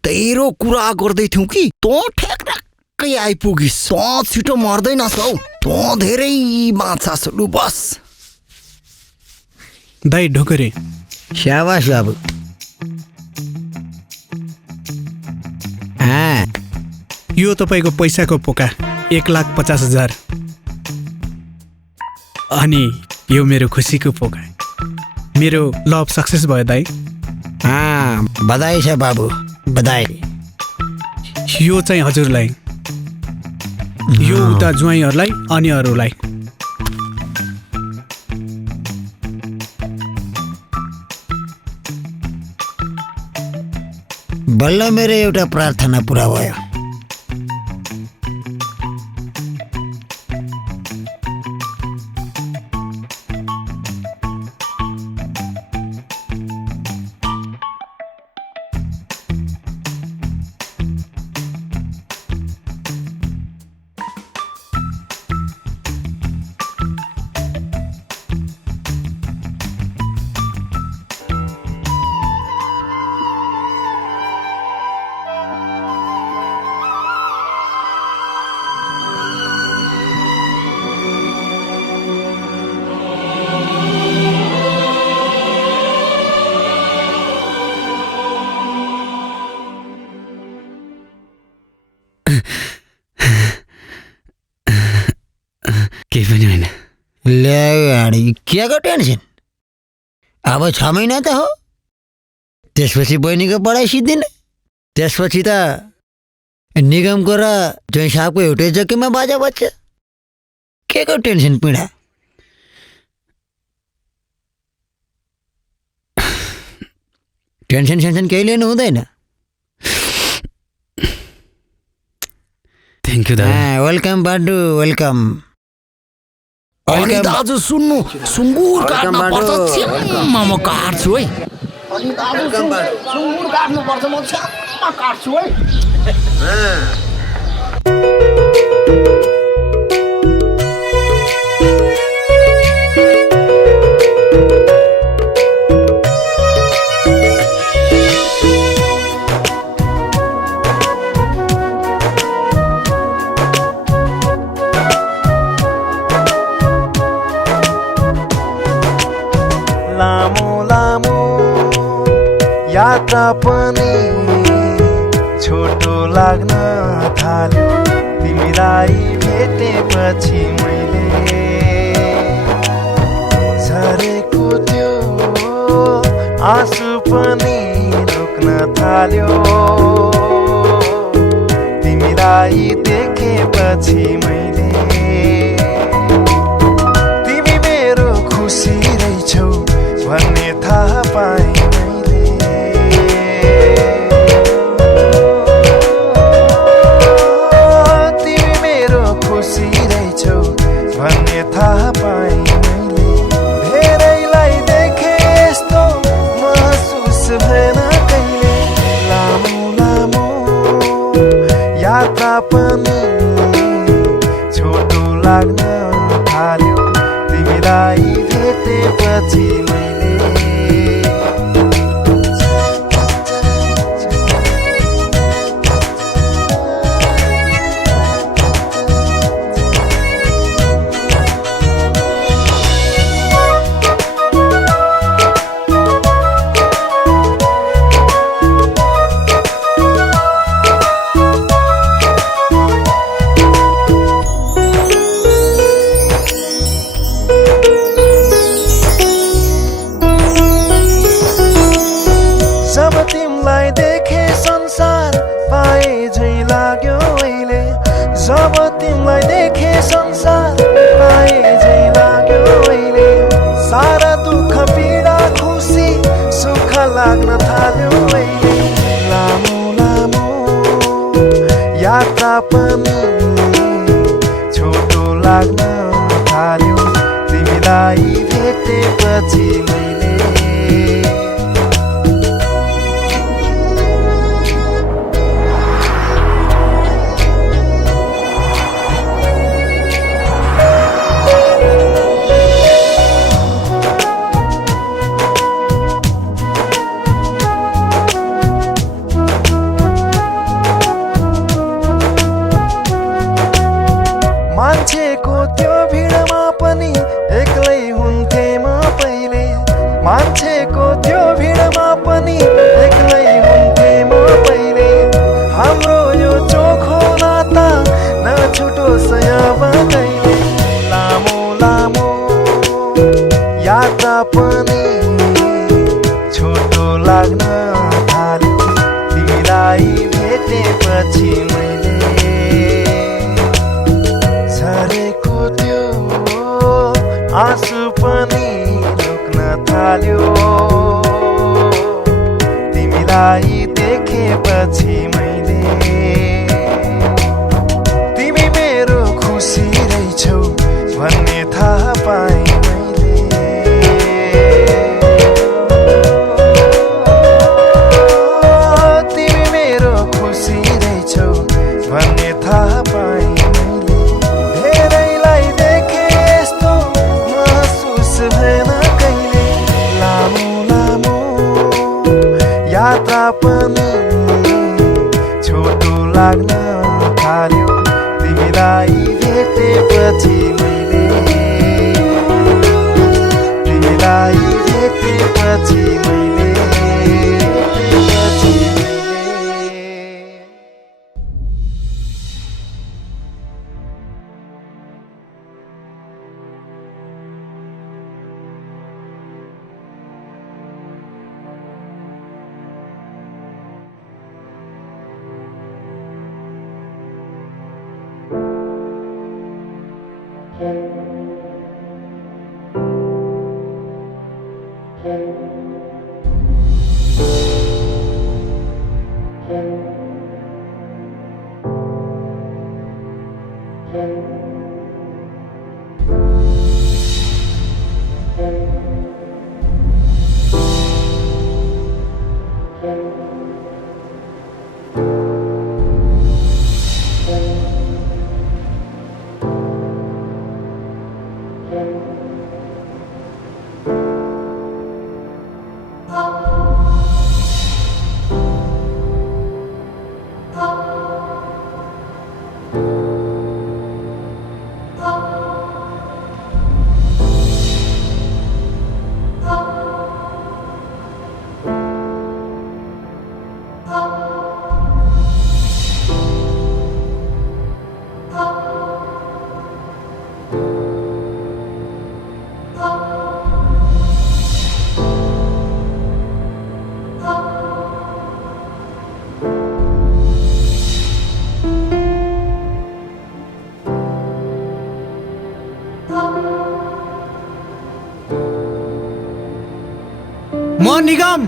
तेरो कुरा गर्दै थियौ कि तँ ठ्याक्कै आइपुगिस् तँ छिटो मर्दैनस् हौ तँ धेरै बाँच्छस् लु बस दाइ ढोकरे स्याबास बाबु यो तपाईँको पैसाको पोका 1,50,000 अनि यो मेरो खुसीको पोका मेरो लभ सक्सेस भयो दाइ बधाई छ बाबु बधाई यो चाहिँ हजुरलाई यो उता ज्वाइँहरूलाई अनि अरूलाई बल्ल मेरो एउटा प्रार्थना पुरा भयो केही पनि होइन। ल्याडी के को टेन्सन? अब 6 महिना त हो, त्यसपछि बहिनीको पढाइ सिद्धिन, त्यसपछि त निगमको र जोइ साहबको एउटै जग्गामा बाजा बज्छ। के को टेन्सन पीडा? टेन्सन सेन्सन केही लिनु हुँदैन। थ्याङ्क यू दादा। वेलकम बाडु, वेलकम। अनि दाजु सुन्नु, सुँगुर काट्न पर्छ, छ्याम्म म काट्छु है। अनि दाजु सुँगुर काट्नु पर्छ, म छ्याम्म काट्छु है। यात्रा पनि छोटो लाग्न थाल्यो, तिमीलाई भेटेपछि मैले झरेको त्यो आँसु पनि रोक्न थाल्यो, तिमीलाई देखेपछि मैले। तिमी मेरो खुसी रहेछौ भन्ने थाहा पाएँ, थाहा पाएँ मैले। धेरैलाई देखे यस्तो महसुस भएन कहिले। लामो लामो यात्रा पनि छोटो लाग्न थाल्यो, तिमीलाई भेटेपछि मैले। लाग्न थाल्यो अहिले। लामो लामो यात्रा पनि छोटो लाग्न थाल्यो, तिमीलाई भेटेपछि मैले। मान्छेको त्यो भिडमा पनि एक्लै हुन्थे म पहिले। मान्छेको त्यो भिडमा पनि एक्लै हुन्थे म पहिले। हाम्रो यो चोखो नाता नछुटोस् अब कहिले। लामो लामो यात्रा पनि छोटो लाग्न थाल्यो, तिमीलाई भेटेपछि मैले। झरेको त्यो आँसु पनि रोक्न थाल्यो, तिमीलाई देखेपछि मैले। तिमी मेरो खुसी रहेछौ भन्ने थाहा पाएँ मैले। तिमी मेरो खुसी रहेछौ भन्ने थाहा पाएँ। यात्रा पनि छोटो लाग्न थाल्यो, तिमीलाई भेटेपछि मैले। तिमीलाई भेटेपछि मैले। म निगम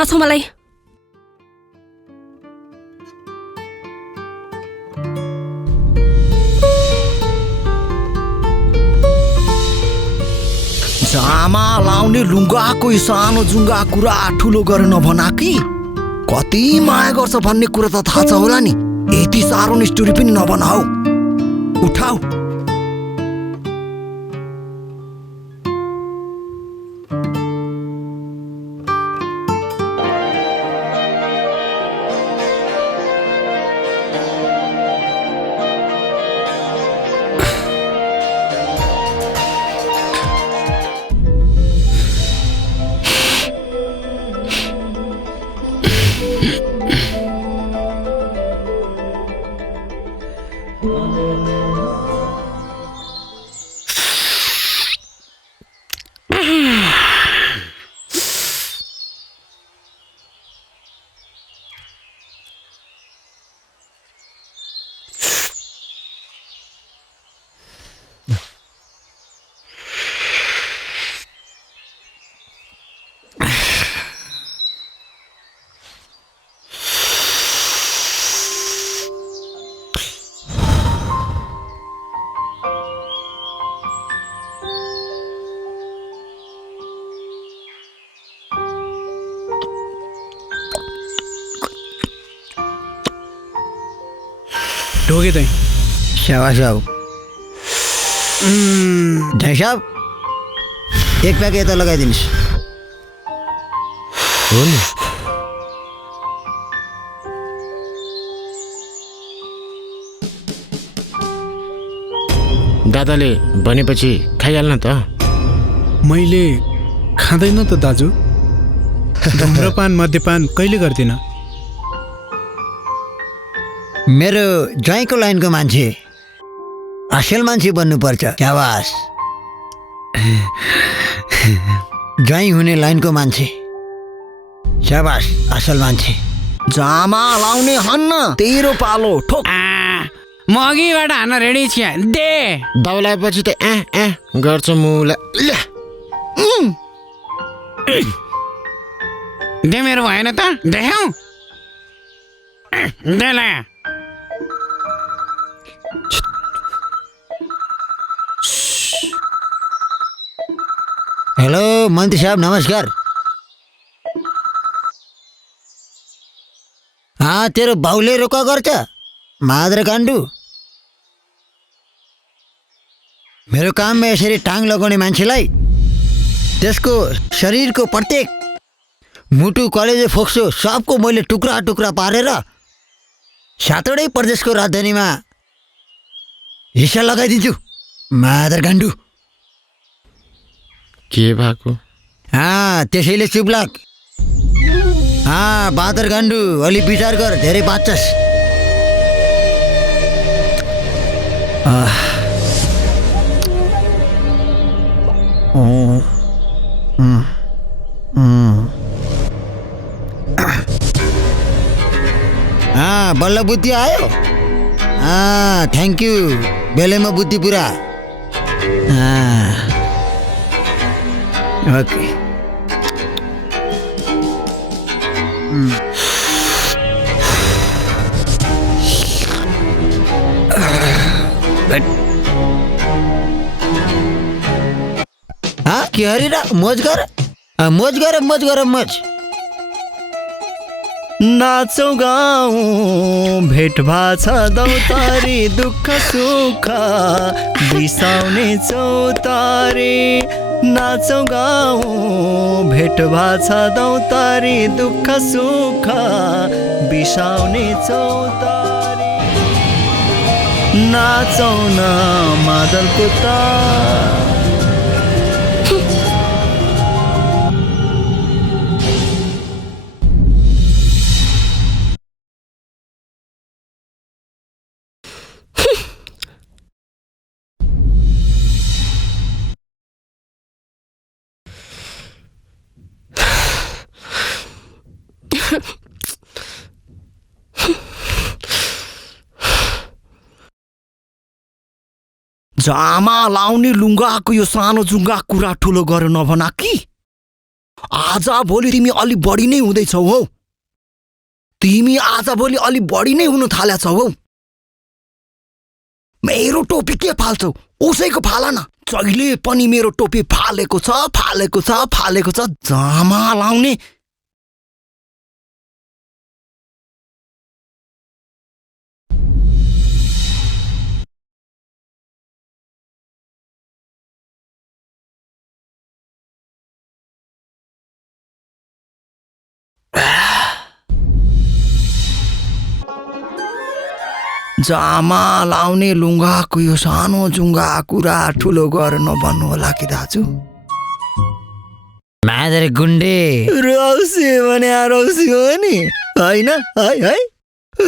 नछौ मलाई। जामा लाउने लुङ्गाको सानो जुङ्गा कुरा ठुलो गरेर नभना कि कति माया गर्छ भन्ने कुरा त थाहा छ होला नि। यति साह्रो स्टोरी पनि नबनाऊ, उठाऊ। ढोगे तै शाबाश बाबू। झाइ साहब एक प्याक यता लगाइदिनुहोस्। हो नि। दादाले भनेपछि खाइहाल्न त। मैले खाँदैन त दाजु। धुम्रपान मद्यपान कहिले गर्दिन। मेरो ज्वाइँको लाइनको मान्छे असल मान्छे बन्नुपर्छ। शाबास। ज्वाइँ हुने लाइनको मान्छे। शाबास असल मान्छे। जामा लाउने हन्न तेरो पालो ठोक। म अघिबाट हान्न रेडी छु दे। दौलाएपछि त गर्छ मुला। दे मेरो भएन त देखाऊ। दे ला। हेलो मन्त्री साहब नमस्कार। तेरो बाउले रोका गर्छ मादर काण्डु। मेरो काममा यसरी टाङ लगाउने मान्छेलाई त्यसको शरीरको प्रत्येक मुटु कलेजो फोक्सो सबको मैले टुक्रा टुक्रा पारेर 7वटै प्रदेशको राजधानीमा हिस्सा लगाइदिन्छु मादर काण्डु। के भएको? त्यसैले चुप लाग। बादर गाण्डु अलि विचार गर, धेरै बाँच्छस्। बल्ल बुद्धि आयो। Thank you. बेलैमा बुद्धि पुरा। ओके। के अरे र मोज गर मोज गर मोज गर मोज। नाचौँ गाउँ भेट भाछ दौतारी दुःख सुख बिसाउने चौतारी। नाचौँ गाउँ भेट भाछ दौतारी दुःख सुख बिसाउने चौतारी। नाचौँ न मादलको ताल। जामा लाउने लुङ्गाको यो सानो जुङ्गा कुरा ठुलो गर नभना कि। आज भोलि तिमी अलि बढी नै हुँदैछौ हौ। तिमी आज भोलि अलि बढी नै हुन थालेछौ हौ। मेरो टोपी के फाल्छौ? उसैको फाला न। जहिले पनि मेरो टोपी फालेको छ फालेको छ फालेको छ। जामा लाउने। जामा लाउने लुङ्गाको यो सानो जुङ्गा कुरा ठुलो गर नभन्नु होला कि दाजु। मादर गुण्डे रौसी भने रौसी हो नि होइन? है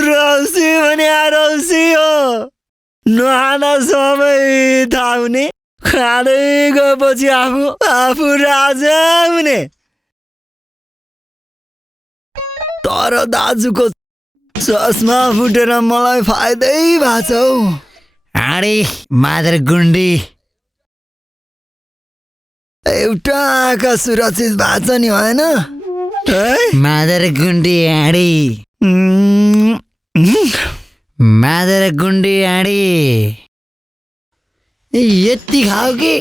रौसी भने रौसी हो। नखाना सबै थाहा हुने, खाँदै गएपछि आफू राजा हुने। तर दाजुको चस्मा फुटेर मलाई फाइदै भएको छ हौ। अरे मादर गुण्डी एउटा आँखा सुरक्षित भएको छ नि होइन? मादर गुण्डी आँडी मादर गुण्डी आँडी यति खाऊ कि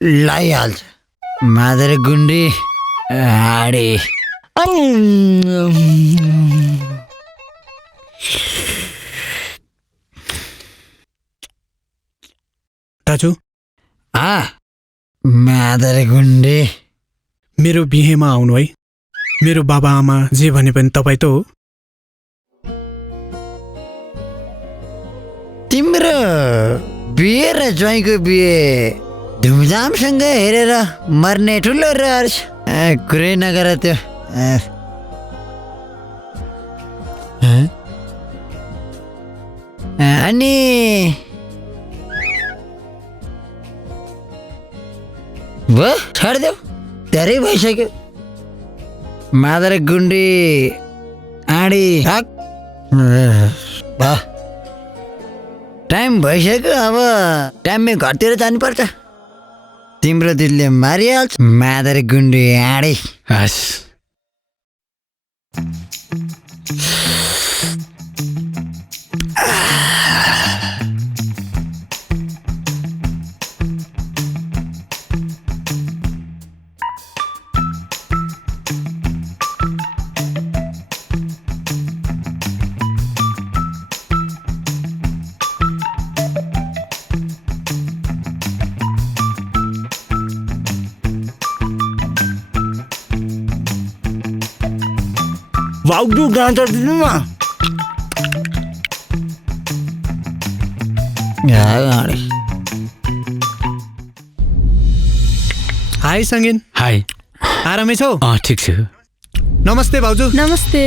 लाइहाल्छ मादर गुण्डी आँडी। दाजु मादर गुण्डी मेरो बिहेमा आउनु है। मेरो बाबा आमा जे भने पनि तपाईँ त हो। तिम्रो बिहे र ज्वाइँको बिहे धुमधामसँग हेरेर मर्ने ठुलो रहर छ। कुरै नगर त्यो। अनि भयो छाडिदेऊ, धेरै भइसक्यो। मादर गुन्डी आँडी टाइम भइसक्यो। अब टाइममै घरतिर जानुपर्छ। तिम्रो दिदीले मारिहाल्छ मादर गुन्डी आँडी। हस् भाउजू गाजर दिनु न। हाई सङ्गिन। हाई। आरामै छौ? ठिक छु। नमस्ते भाउजू। नमस्ते।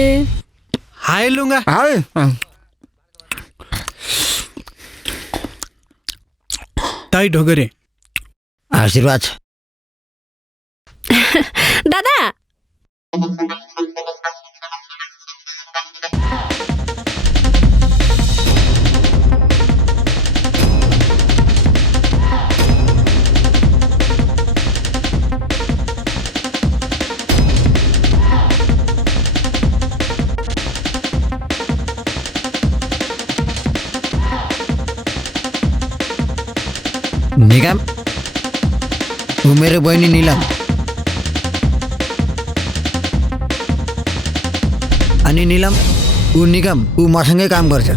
हाई लुङ्गा। हाई। ताई ढोगरे। आशीर्वाद छ। दादा निगम ऊ मेरो बहिनी निलम। अनि निलम ऊ निगम ऊ मसँगै काम गर्छ।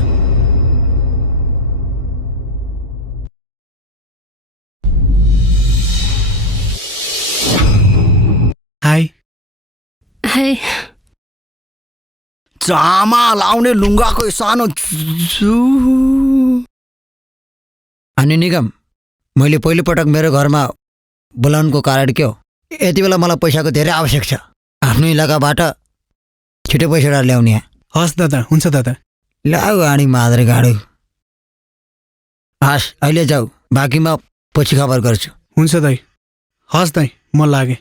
हाई। हाई। चामा लाउने लुङ्गाको सानो अनि निगम मैले पहिलोपटक मेरो घरमा बोलाउनुको कारण के हो? यति बेला मलाई पैसाको धेरै आवश्यक छ। आफ्नो इलाकाबाट छिटो पैसा ल्याउने। हस् दादा, हुन्छ दादा। लाऊ आँडी मादर गाडो। हस् अहिले जाऊ, बाँकी म पछि खबर गर्छु। हुन्छ दाइ। हस् दाइ, म लागेँ।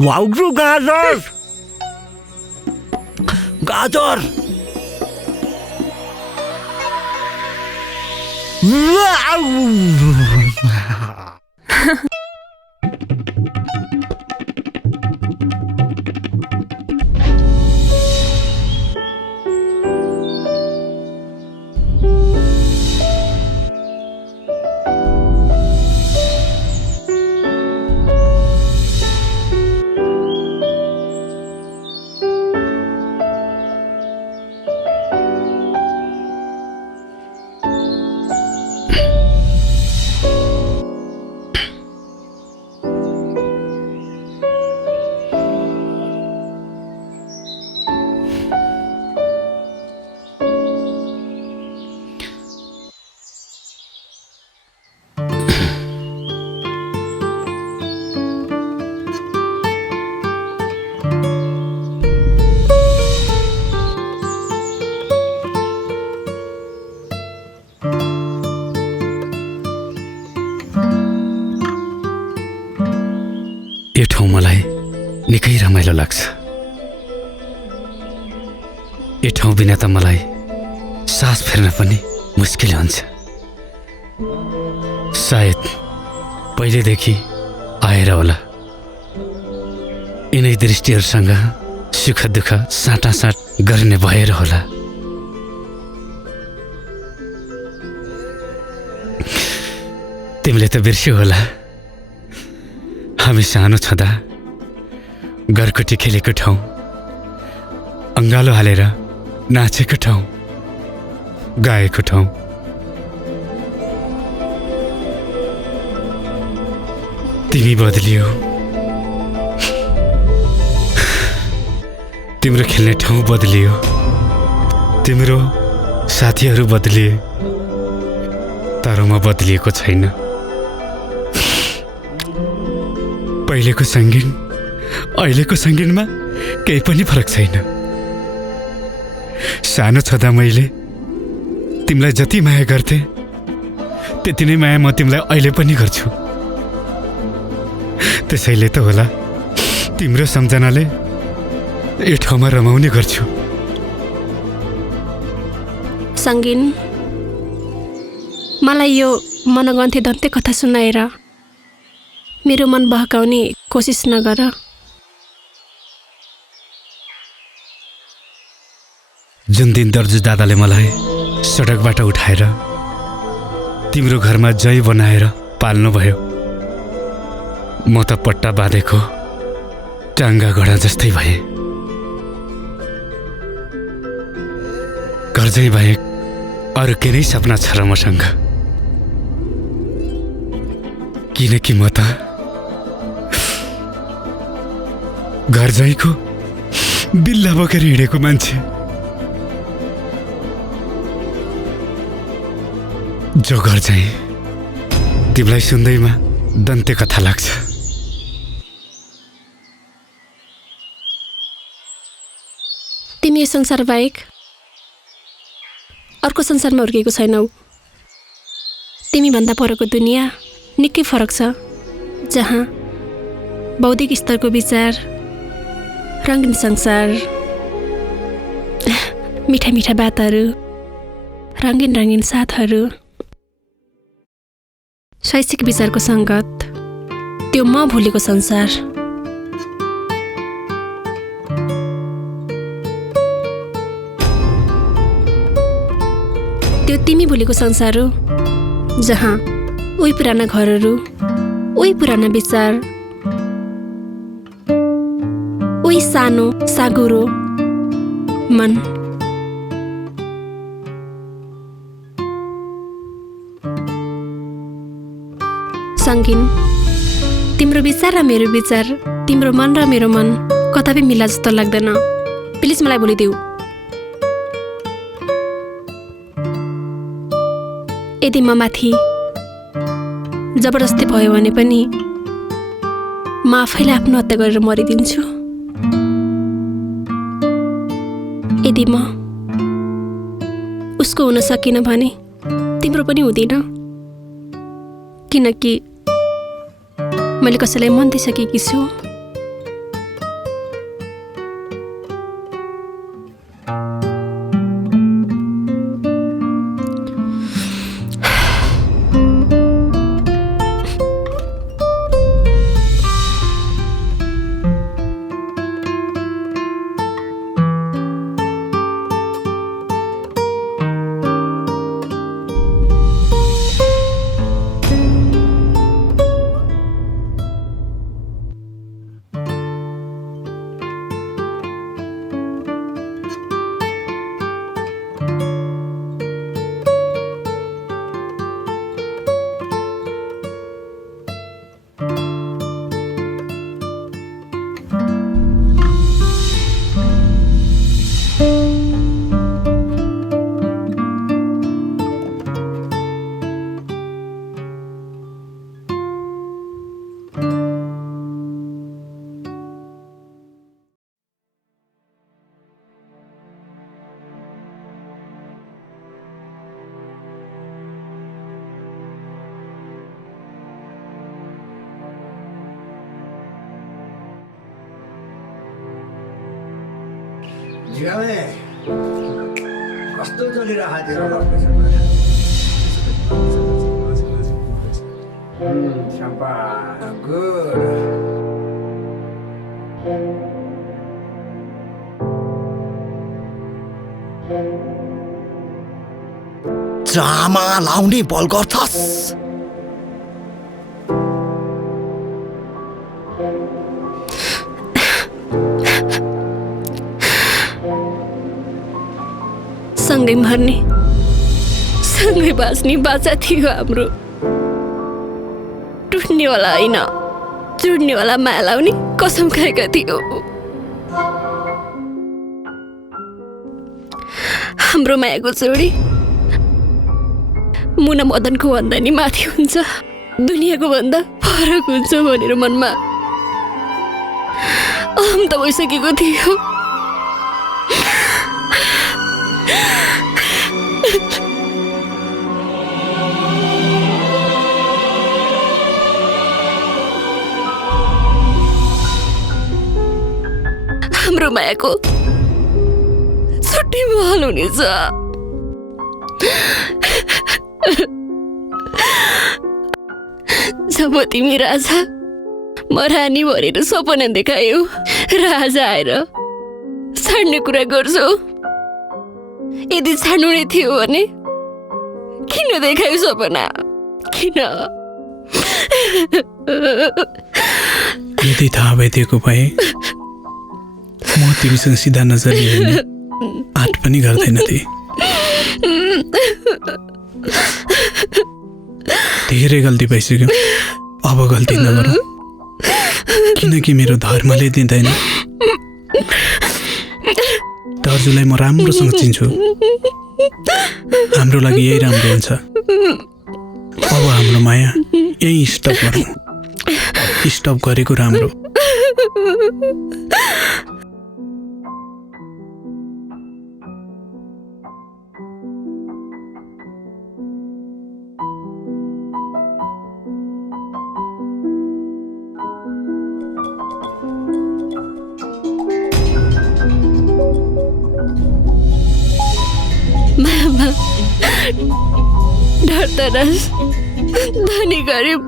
भाउजू गाजर गाजर। यो ठाउँ मलाई निकै रमाइलो लाग्छ। यो ठाउँ बिना त मलाई सास फेर्न पनि मुस्किल हुन्छ। सायद पहिलेदेखि आएर होला। यिनै दृष्टिहरूसँग सुख दुःख साटासाट गर्ने भएर होला। तिमीले त बिर्स्यौ होला, हामी सानो छँदा घरकोटी खेलेको ठाउँ अङ्गालो हालेर नाचेको ठाउँ, गाएको ठाउँ। तिमी बदलियो, तिम्रो खेल्ने ठाउँ बदलियो, तिम्रो साथीहरू बदलिए, तर म बदलिएको छैन। पहिलेको सङ्गीन अहिलेको सङ्गीनमा केही पनि फरक छैन। सानो छँदा मैले तिमीलाई जति माया गर्थे त्यति नै माया म तिमीलाई अहिले पनि गर्छु। त्यसैले त होला तिम्रो सम्झनाले यो ठाउँमा रमाउने गर्छु। सङ्गीन, मलाई यो मनगन्थे दन्ते कथा सुनाएर मेरो मन बहकाउने कोसिस नगर। जुन दिन दर्जु दादाले मलाई सडकबाट उठाएर तिम्रो घरमा जय बनाएर पाल्नुभयो, म त पट्टा बाँधेको टाङ्गा घोडा जस्तै भए। घर जै बाहेक अरू के नै सपना छ र मसँग? किनकि म त घर जैको बिल्ला बोकेर हिँडेको मान्छे। जो घर जै तिमीलाई सुन्दैमा दन्ते कथा लाग्छ। तिमी यो संसार बाहेक अर्को संसारमा हुर्केको छैनौ। तिमी भन्दा परको दुनियाँ निकै फरक छ, जहाँ बौद्धिक स्तरको विचार, रङ्गीन संसार, मिठा मिठा बातहरू, रङ्गीन रङ्गीन साथहरू, शैक्षिक विचारको सङ्गत, त्यो म भुलेको संसार। त्यो तिमी भुलेको संसार हो, जहाँ उही पुराना घरहरू, उही पुराना विचार, उही सानो साँगुरो मन। सङ्गीन, तिम्रो विचार र मेरो विचार, तिम्रो मन र मेरो मन कतै मिला जस्तो लाग्दैन। प्लिज मलाई भुलिदेऊ। यदि म माथि जबरजस्ती भयो भने पनि म आफैले आफ्नो हत्या गरेर मरिदिन्छु। यदि म उसको हुन सकिनँ भने तिम्रो पनि हुँदैन, किनकि मैले कसैलाई मन दिइसकेकी छु। कस्तो चलिरहेको थियो ड्रामा लाउने बल गर्छस्? सँगै मर्ने सँगै बाँच्ने बाचा थियो हाम्रो। टुट्नेवाला होइन, जुड्नेवाला माया लाउने कसम खाएका थियो। हाम्रो मायाको जोडी मुना मदनको भन्दा नि माथि हुन्छ, दुनियाँको भन्दा फरक हुन्छ भनेर मनमा अहम त भइसकेको थियो। हाम्रो मायाको छुट्टै महल हुनेछ। जब तिमी राजा म रानी भनेर सपना देखायौ, राजा आएर छाड्ने कुरा गर्छौ। यदि छाड्नु नै थियो भने किन देखायौ सपना? किन? यदि थाहा भइदिएको भए म तिमीसँग सिधा नजरले हेर्ने आँट पनि गर्दैन थिएँ। धेरै गल्ती भइसक्यो, अब गल्ती नगरौँ, किनकि मेरो धर्मले दिँदैन। दाजुलाई म राम्रोसँग चिन्छु, हाम्रो लागि यही राम्रो हुन्छ। अब हाम्रो माया यही स्टप गरौँ, स्टप गरेको राम्रो। डरतरस धनी गरिब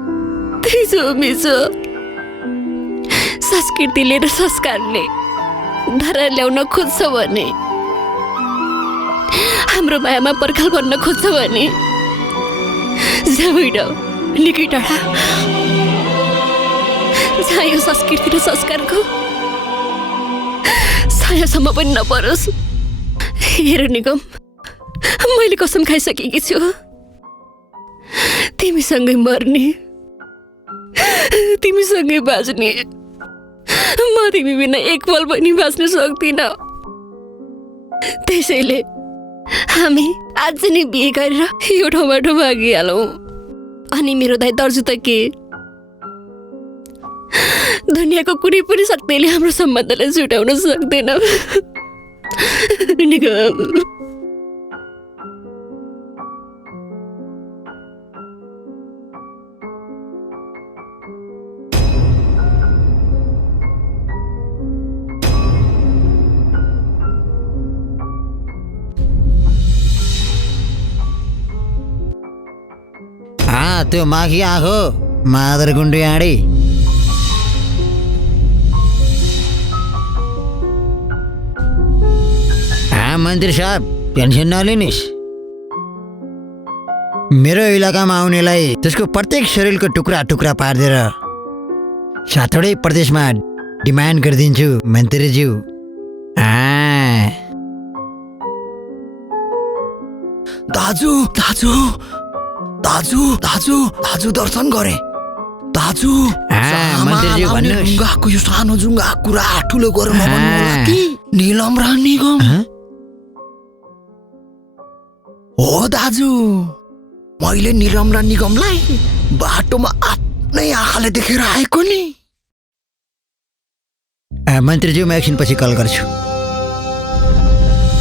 थिचो मिचो संस्कृतिले र संस्कारले धरा ल्याउन खोज्छ भने, हाम्रो मायामा पर्खाल भन्न खोज्छ भने जहाँ निकै टाढा, जहाँ यो संस्कृति र संस्कारको छायासम्म पनि नपरोस्। हेर निगम, मैले कसम खाइसकेकी छु, तिमीसँगै मर्ने, तिमीसँगै बाँच्ने। म तिमी बिना एक पल पनि बाँच्न सक्दिनँ। त्यसैले हामी आज नै बिहे गरेर यो ठाउँबाट भागिहालौँ। अनि मेरो दाइ दर्जु त के, दुनियाँको कुनै पनि शक्तिले हाम्रो सम्बन्धलाई छुटाउन सक्दैन। निगम, त्यो माखी आँखो मादर गुन्डी आँडी। मन्त्री साहब, टेन्सन नलिनुहोस्। मेरो इलाकामा आउनेलाई त्यसको प्रत्येक शरीरको टुक्रा टुक्रा पारिदिएर 7वटै प्रदेशमा डिमान्ड गरिदिन्छु मन्त्रीज्यू। दाजु दाजु दाजु दाजु दाजु दर्शन गरे। दाजु मन्त्रीज्यू भन्नुहोस्। जुङ्गाको यो सानो जुङ्गा कुरा ठुलो गरेर नभन्नु होला कि। निलम र निगम हो दाजु, मैले निलम र निगमलाई बाटोमा आफ्नै आँखाले देखेर आएको नि। मन्त्रीज्यू, म एकछिनपछि कल गर्छु।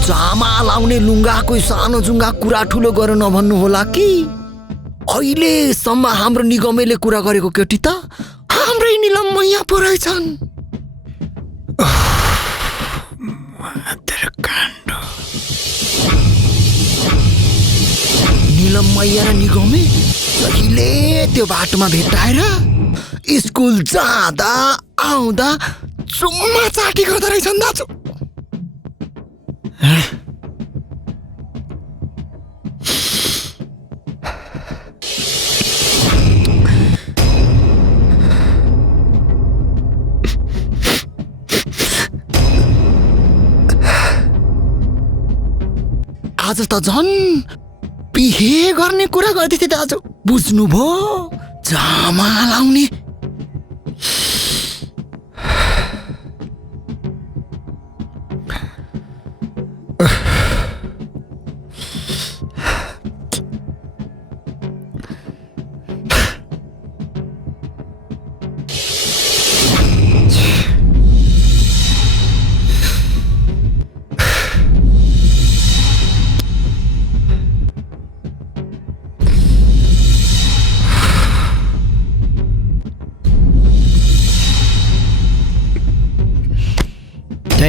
चामा लाउने लुङ्गाको सानो जुङ्गा कुरा ठुलो गरेर नभन्नु होला कि। अहिलेसम्म हाम्रो निगमले कुरा गरेको केटी त हाम्रै निलम मैया पो रहेछन्। निलम मैया र निगमे जहिले त्यो बाटोमा भेटाएर स्कुल जाँदा आउँदा चुम्मा चाटी गर्दो रहेछन् दाजु। आज त झन् बिहे गर्ने कुरा गर्दै थिए दाजु। बुझ्नुभयो? जामा लाउने।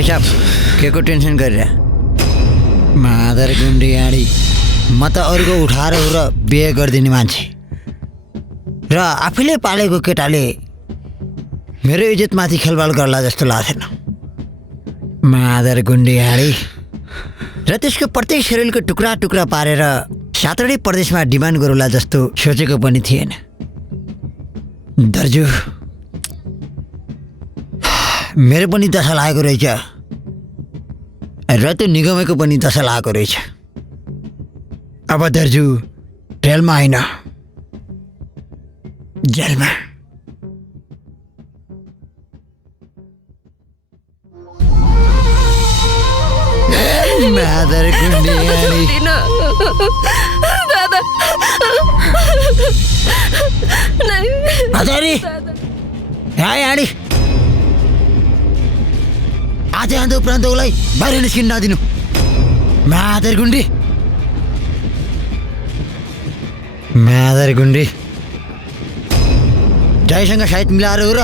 साहब के को टेन्सन गरिरह मादर गुन्डी आडी। म त अरूको उठाएर र बिहे गरिदिने मान्छे र आफैले पालेको केटाले मेरो इज्जतमाथि खेलबाल गर्ला जस्तो लाग्थेन। मादर गुन्डी आडी र त्यसको प्रत्येक शरीरको टुक्रा टुक्रा पारेर सातवटै प्रदेशमा डिमान्ड गरौला जस्तो सोचेको पनि थिएन। दाजु मेरो पनि दशा लागेको रहेछ र त्यो निगमको पनि दशा लागेको रहेछ। अब दाजु रेलमा होइन जेलमा। मादर गुन्डी आडी। दादा हजारी हाय आडी आज आउँदा उपरान्त उसलाई बाहिर निस्किन नदिनु। मादर गुन्डी मादर गुन्डी जयसँग सायद मिलाएर हो र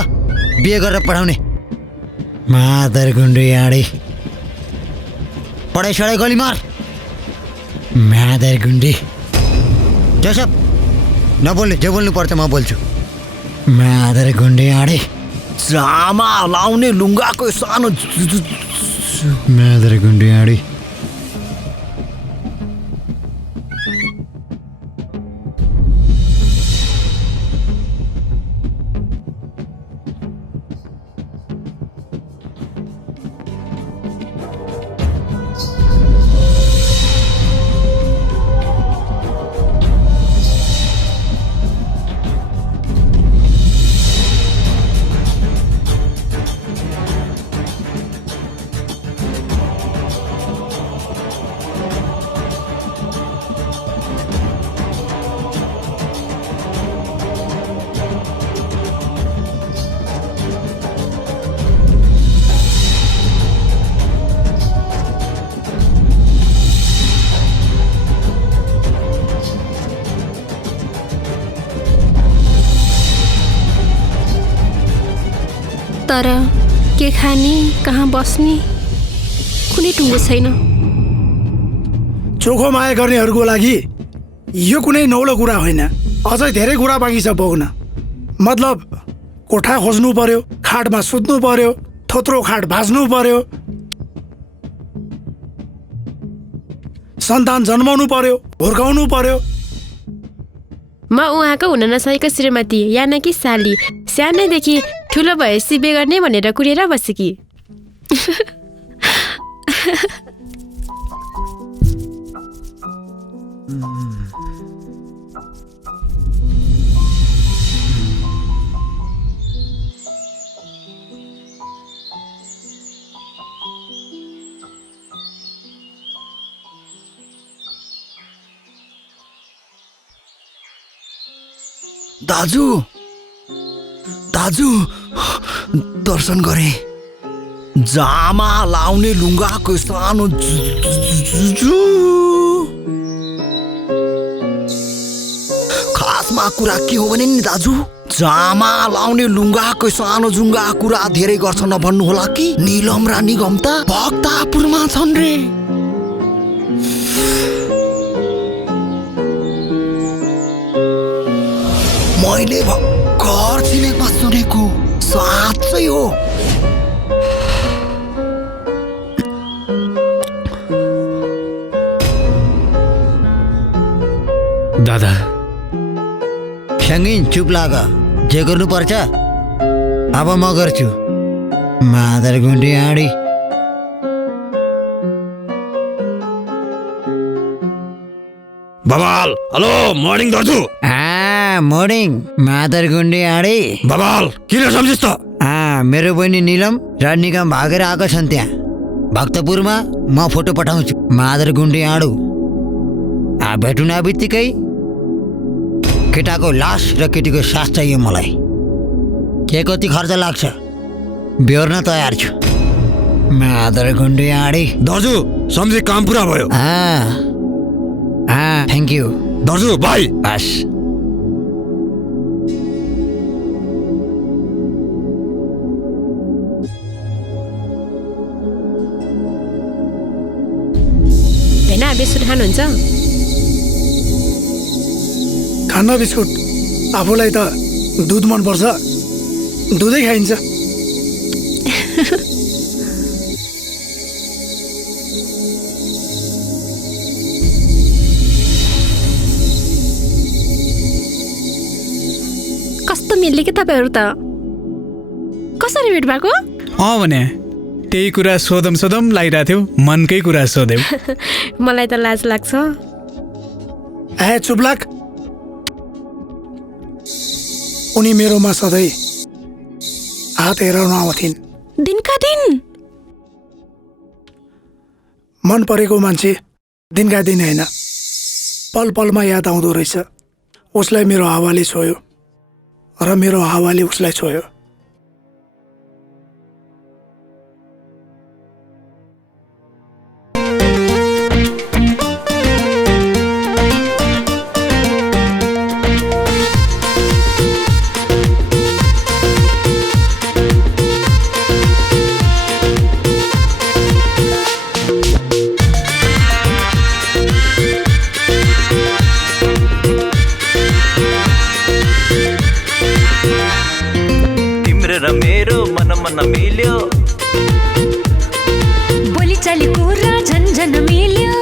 बिहे गरेर पठाउने। मादर गुन्डी आडी पढाइ सढाइ गली मार। मादर गुन्डी जसप नबोल्ने जे बोल्नु पर्छ म बोल्छु। मादर गुन्डी आडी जामा लाउने लुङ्गाको सानो मादर गुन्डी आडी। तर के खाने कहाँ बस्ने कुनै टुङ्गो छैन। चोखो माया गर्नेहरूको लागि यो कुनै नौलो कुरा होइन। अझै धेरै कुरा बाँकी छ बोक्न। मतलब कोठा खोज्नु पर्यो, खाटमा सुत्नु पर्यो, थोत्रो खाट भाँच्नु पर्यो, सन्तान जन्माउनु पर्यो, हुर्काउनु पर्यो। म उहाँको हुन नसकेको श्रीमती यानकी साली सानैदेखि ठुलो भएपछि बिहे गर्ने भनेर कुरेर बसेकी। दाजु दाजु दर्शन गरे। जामा लाउने लुङ्गाको सानो खासमा कुरा के हो भने नि दाजु, जामा लाउने लुङ्गाको सानो जुङ्गा कुरा धेरै गर्छ नभन्नु होला कि। निलम र निगम त भक्तापुरमा छन् रे। मैले भर्खर छिमेकमा सुनेको साँच्चै हो। दादा सङ्गिन चुप लाग। जे गर्नुपर्छ अब म गर्छु। मादर गुन्डी आडी बबाल हेलो मर्निङ दाजु मर्निङ मादर गुन्डी आडी बबाल किन सम्झिस् त मेरो बहिनी निलम र निगम भागेर आएको छन् त्यहाँ भक्तपुरमा म फोटो पठाउँछु मादर गुन्डी आडु भेटुन बित्तिकै केटाको लास र केटीको सास चाहियो मलाई के कति खर्च लाग्छ बेहोर्न तयार छु मादर गुन्डी आडी दाजु सम्झे काम पुरा भयो थ्याङ्क यू दाजु बाई हस् भेना बिस्कुट खानुहुन्छ खान्न बिस्कुट आफूलाई त दुध मनपर्छ दुधै खाइन्छ कस्तो मिल्ने के तपाईँहरू त कसरी भेट भएको भने त्यही कुरा सोधम लागिरहेको थियो मनकै कुरा सोध्यौ मलाई त लाज लाग्छ ए चुप लाग उनी मेरोमा सधैँ हात हेराउन आउँथिन् दिनका दिन मन परेको मान्छे दिनका दिन होइन पल पलमा याद आउँदो रहेछ उसलाई मेरो हावाले छोयो र मेरो हावाले उसलाई छोयो मिल्यो बोली चाली कुरा झन्झन मिल्यो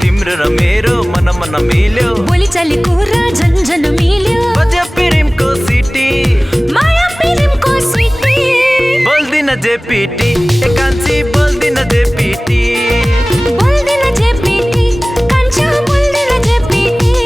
तिम्रो र मेरो मन मिल्यो बोली चाली कुरा झन्झन मिल्यो बज्यो प्रेमको सिटी माया प्रेमको सिटी बोल्दिन जे पिटी एकान्छी बोल्दिन जे पिटी बोल्दिन जे पिटी कान्छा बोल्दिन जे पिटी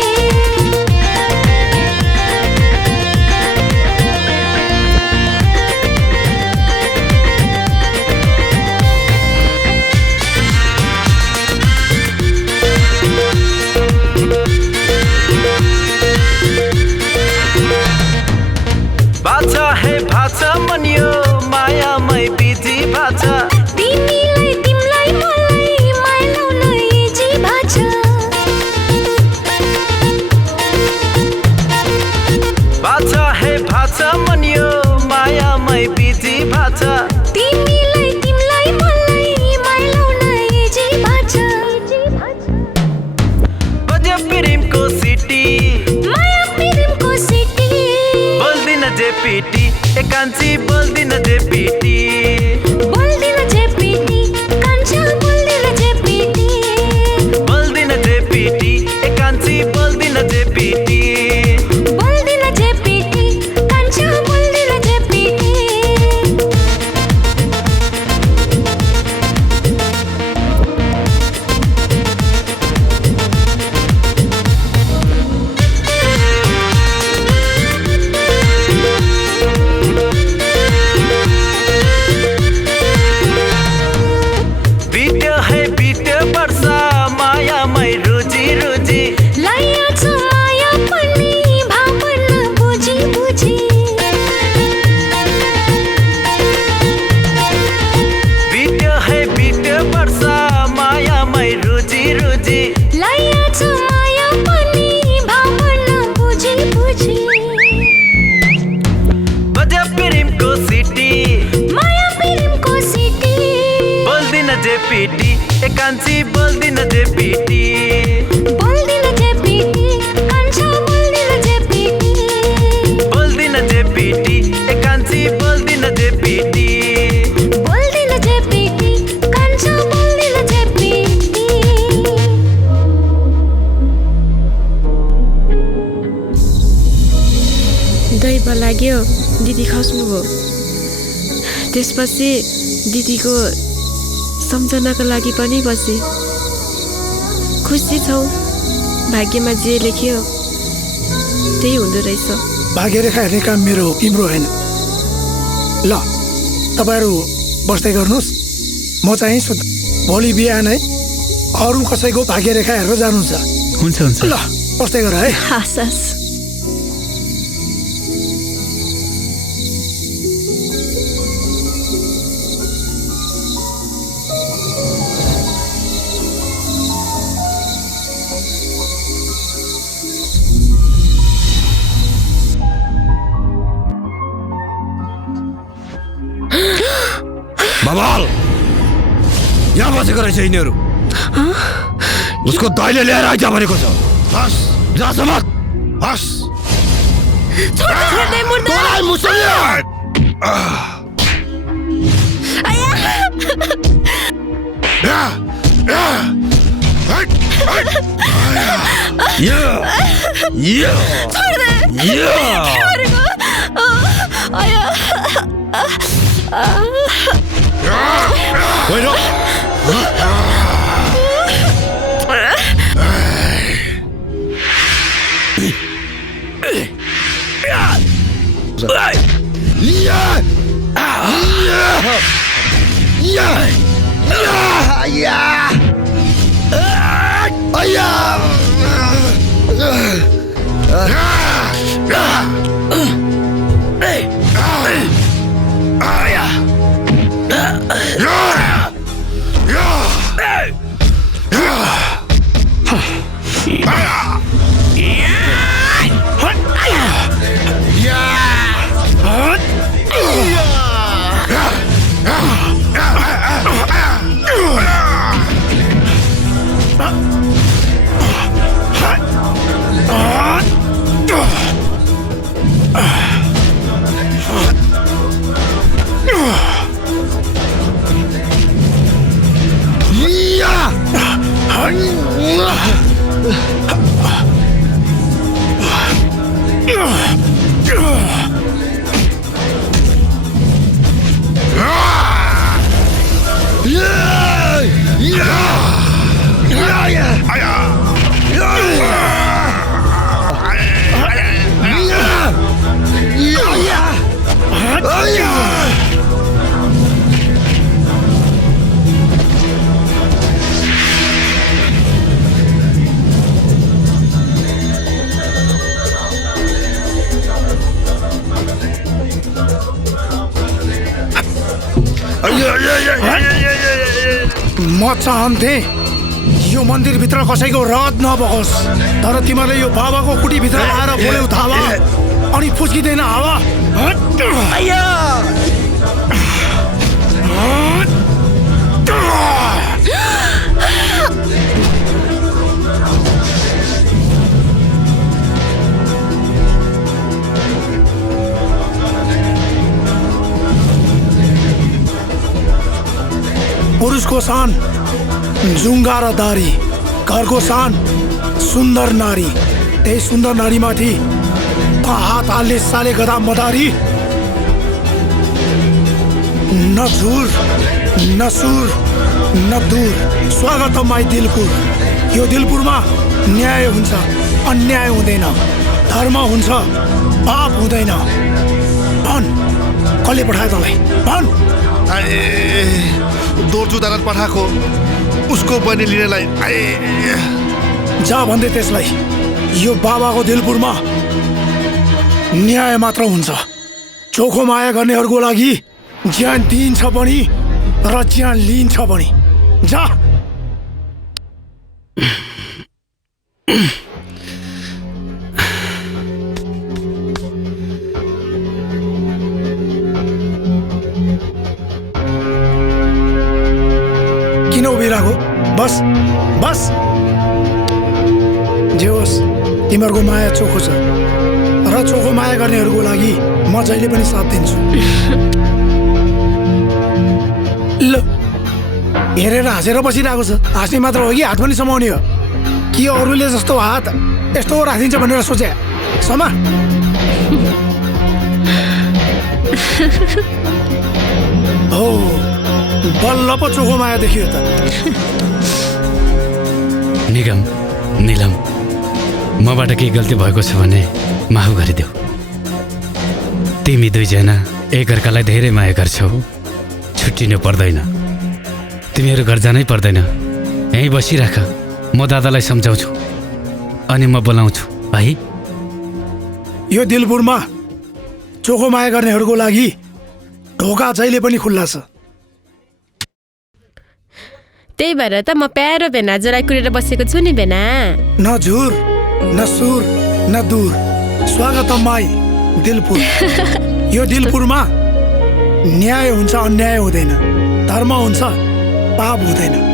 भाषा मनियो मायामै बिजी भाषा तिमीलाई तिमीलाई मलाई मायाउन इजी भाषा भाषा मनियो मायामै बिजी भाषा तिमीलाई तिमीलाई मलाई मायाउन इजी भाषा बज्यो प्रेमको सिटी माया प्रेमको सिटी बोल्दिन जे पिटी एकान्छी बोल्दिन जे पिटी बोल्दिन जे पिटी कान्छा बोल्दिन जे पिटी बोल्दिन जे पिटी एकान्छी बोल्दिन जे पिटी बोल्दिन जे पिटी कान्छा बोल्दिन जे पिटी बित्यो वर्षा मायामै रुजी रुजी लाया छ माया पनि भावना बुझी बुझी बित्यो वर्षा मायामै रुजी रुजी लाया छ माया पनि भावना बुझी बुझी बज्यो प्रेमको सिटी माया प्रेमको सिटी बोल्दिन जे पिटी एकान्छी बोल्दिन जे पिटी बोल्दिन जे पिटी कान्छा बोल्दिन जे पिटी बोल्दिन जे पिटी एकान्छी बोल्दिन जे पिटी बोल्दिन जे पिटी कान्छा बोल्दिन जे पिटी दैव लाग्यो दिदी खस्नुभयो त्यसपछि दिदीको सम्झनाको लागि पनि बसे खुसी छौँ। भाग्यमा जे लेख्यो त्यही हुँदो रहेछ। भाग्यरेखा हेर्ने काम मेरो हो, तिम्रो होइन। ल तपाईँहरू बस्दै गर्नुहोस्, म चाहिँ भोलि बिहान है अरू कसैको भाग्यरेखा हेरेर जानुहुन्छ। हुन्छ हुन्छ। ल बस्दै गर है। हस् हस्। बवाल यहाँ बसेको रहेछ यिनीहरू। उसको दैले ल्याएर आइज भनेको छ। बस जा समात बस छोड्दै मुर्दा। म चाहन्थे यो मन्दिरभित्र कसैको रगत नबगोस्, तर तिमीहरूले यो बाबाको कुटीभित्र आएर बोल्यौ थाहा अनि फुस्किँदैन हावा। पुरुषको शान जुङ्गा र दारी, घरको शान सुन्दर नारी। त्यही सुन्दर नारीमाथि हात हाल्ने साले गधा मदारी। न झुर न सुर न दूर, स्वागतम माई दिलपुर। यो दिलपुरमा न्याय हुन्छ, अन्याय हुँदैन, धर्म हुन्छ, पाप हुँदैन। भन कसले पठायो तँलाई? भन। दोर्जु दालाल पठाएको उसको बहिनी लिनलाई। जा भन्दै त्यसलाई, यो बाबाको दिलपुरमा न्याय मात्र हुन्छ। चोखो माया गर्नेहरूको लागि ज्यान दिइन्छ पनि र ज्यान लिइन्छ पनि। जा। किन उभिरहेको? बस बस। जे होस्, तिमीहरूको माया चोखो छ र चोखो माया गर्नेहरूको लागि म जहिले पनि साथ दिन्छु। ल हेरेर हाँसेर बसिरहेको छ। हाँस्ने मात्र हो कि हात पनि समाउने हो कि अरूले जस्तो हात यस्तो राखिदिन्छ भनेर सोचे? समा हो, बल्ल पो चोखो माया देखियो त। निगम निलम मबाट केही गल्ती भएको छ भने माफ गरिदेऊ। तिमी दुईजना एकअर्कालाई धेरै माया गर्छौ, छुट्टिनु पर्दैन। तिमीहरू घर जानै पर्दैन, यहीँ बसिराख। म दादालाई सम्झाउँछु अनि म बोलाउँछु है। यो दिलपुरमा चोखो माया गर्नेहरूको लागि ढोका जहिले पनि खुल्ला छ। त्यही भएर त म प्यारो भेना जरा कुरेर बसेको छु नि भेना। न झुर न सुर न दूर, स्वागतम माई दिलपुर। यो दिलपुरमा न्याय हुन्छ, अन्याय हुँदैन, धर्म हुन्छ, पाप हुँदैन।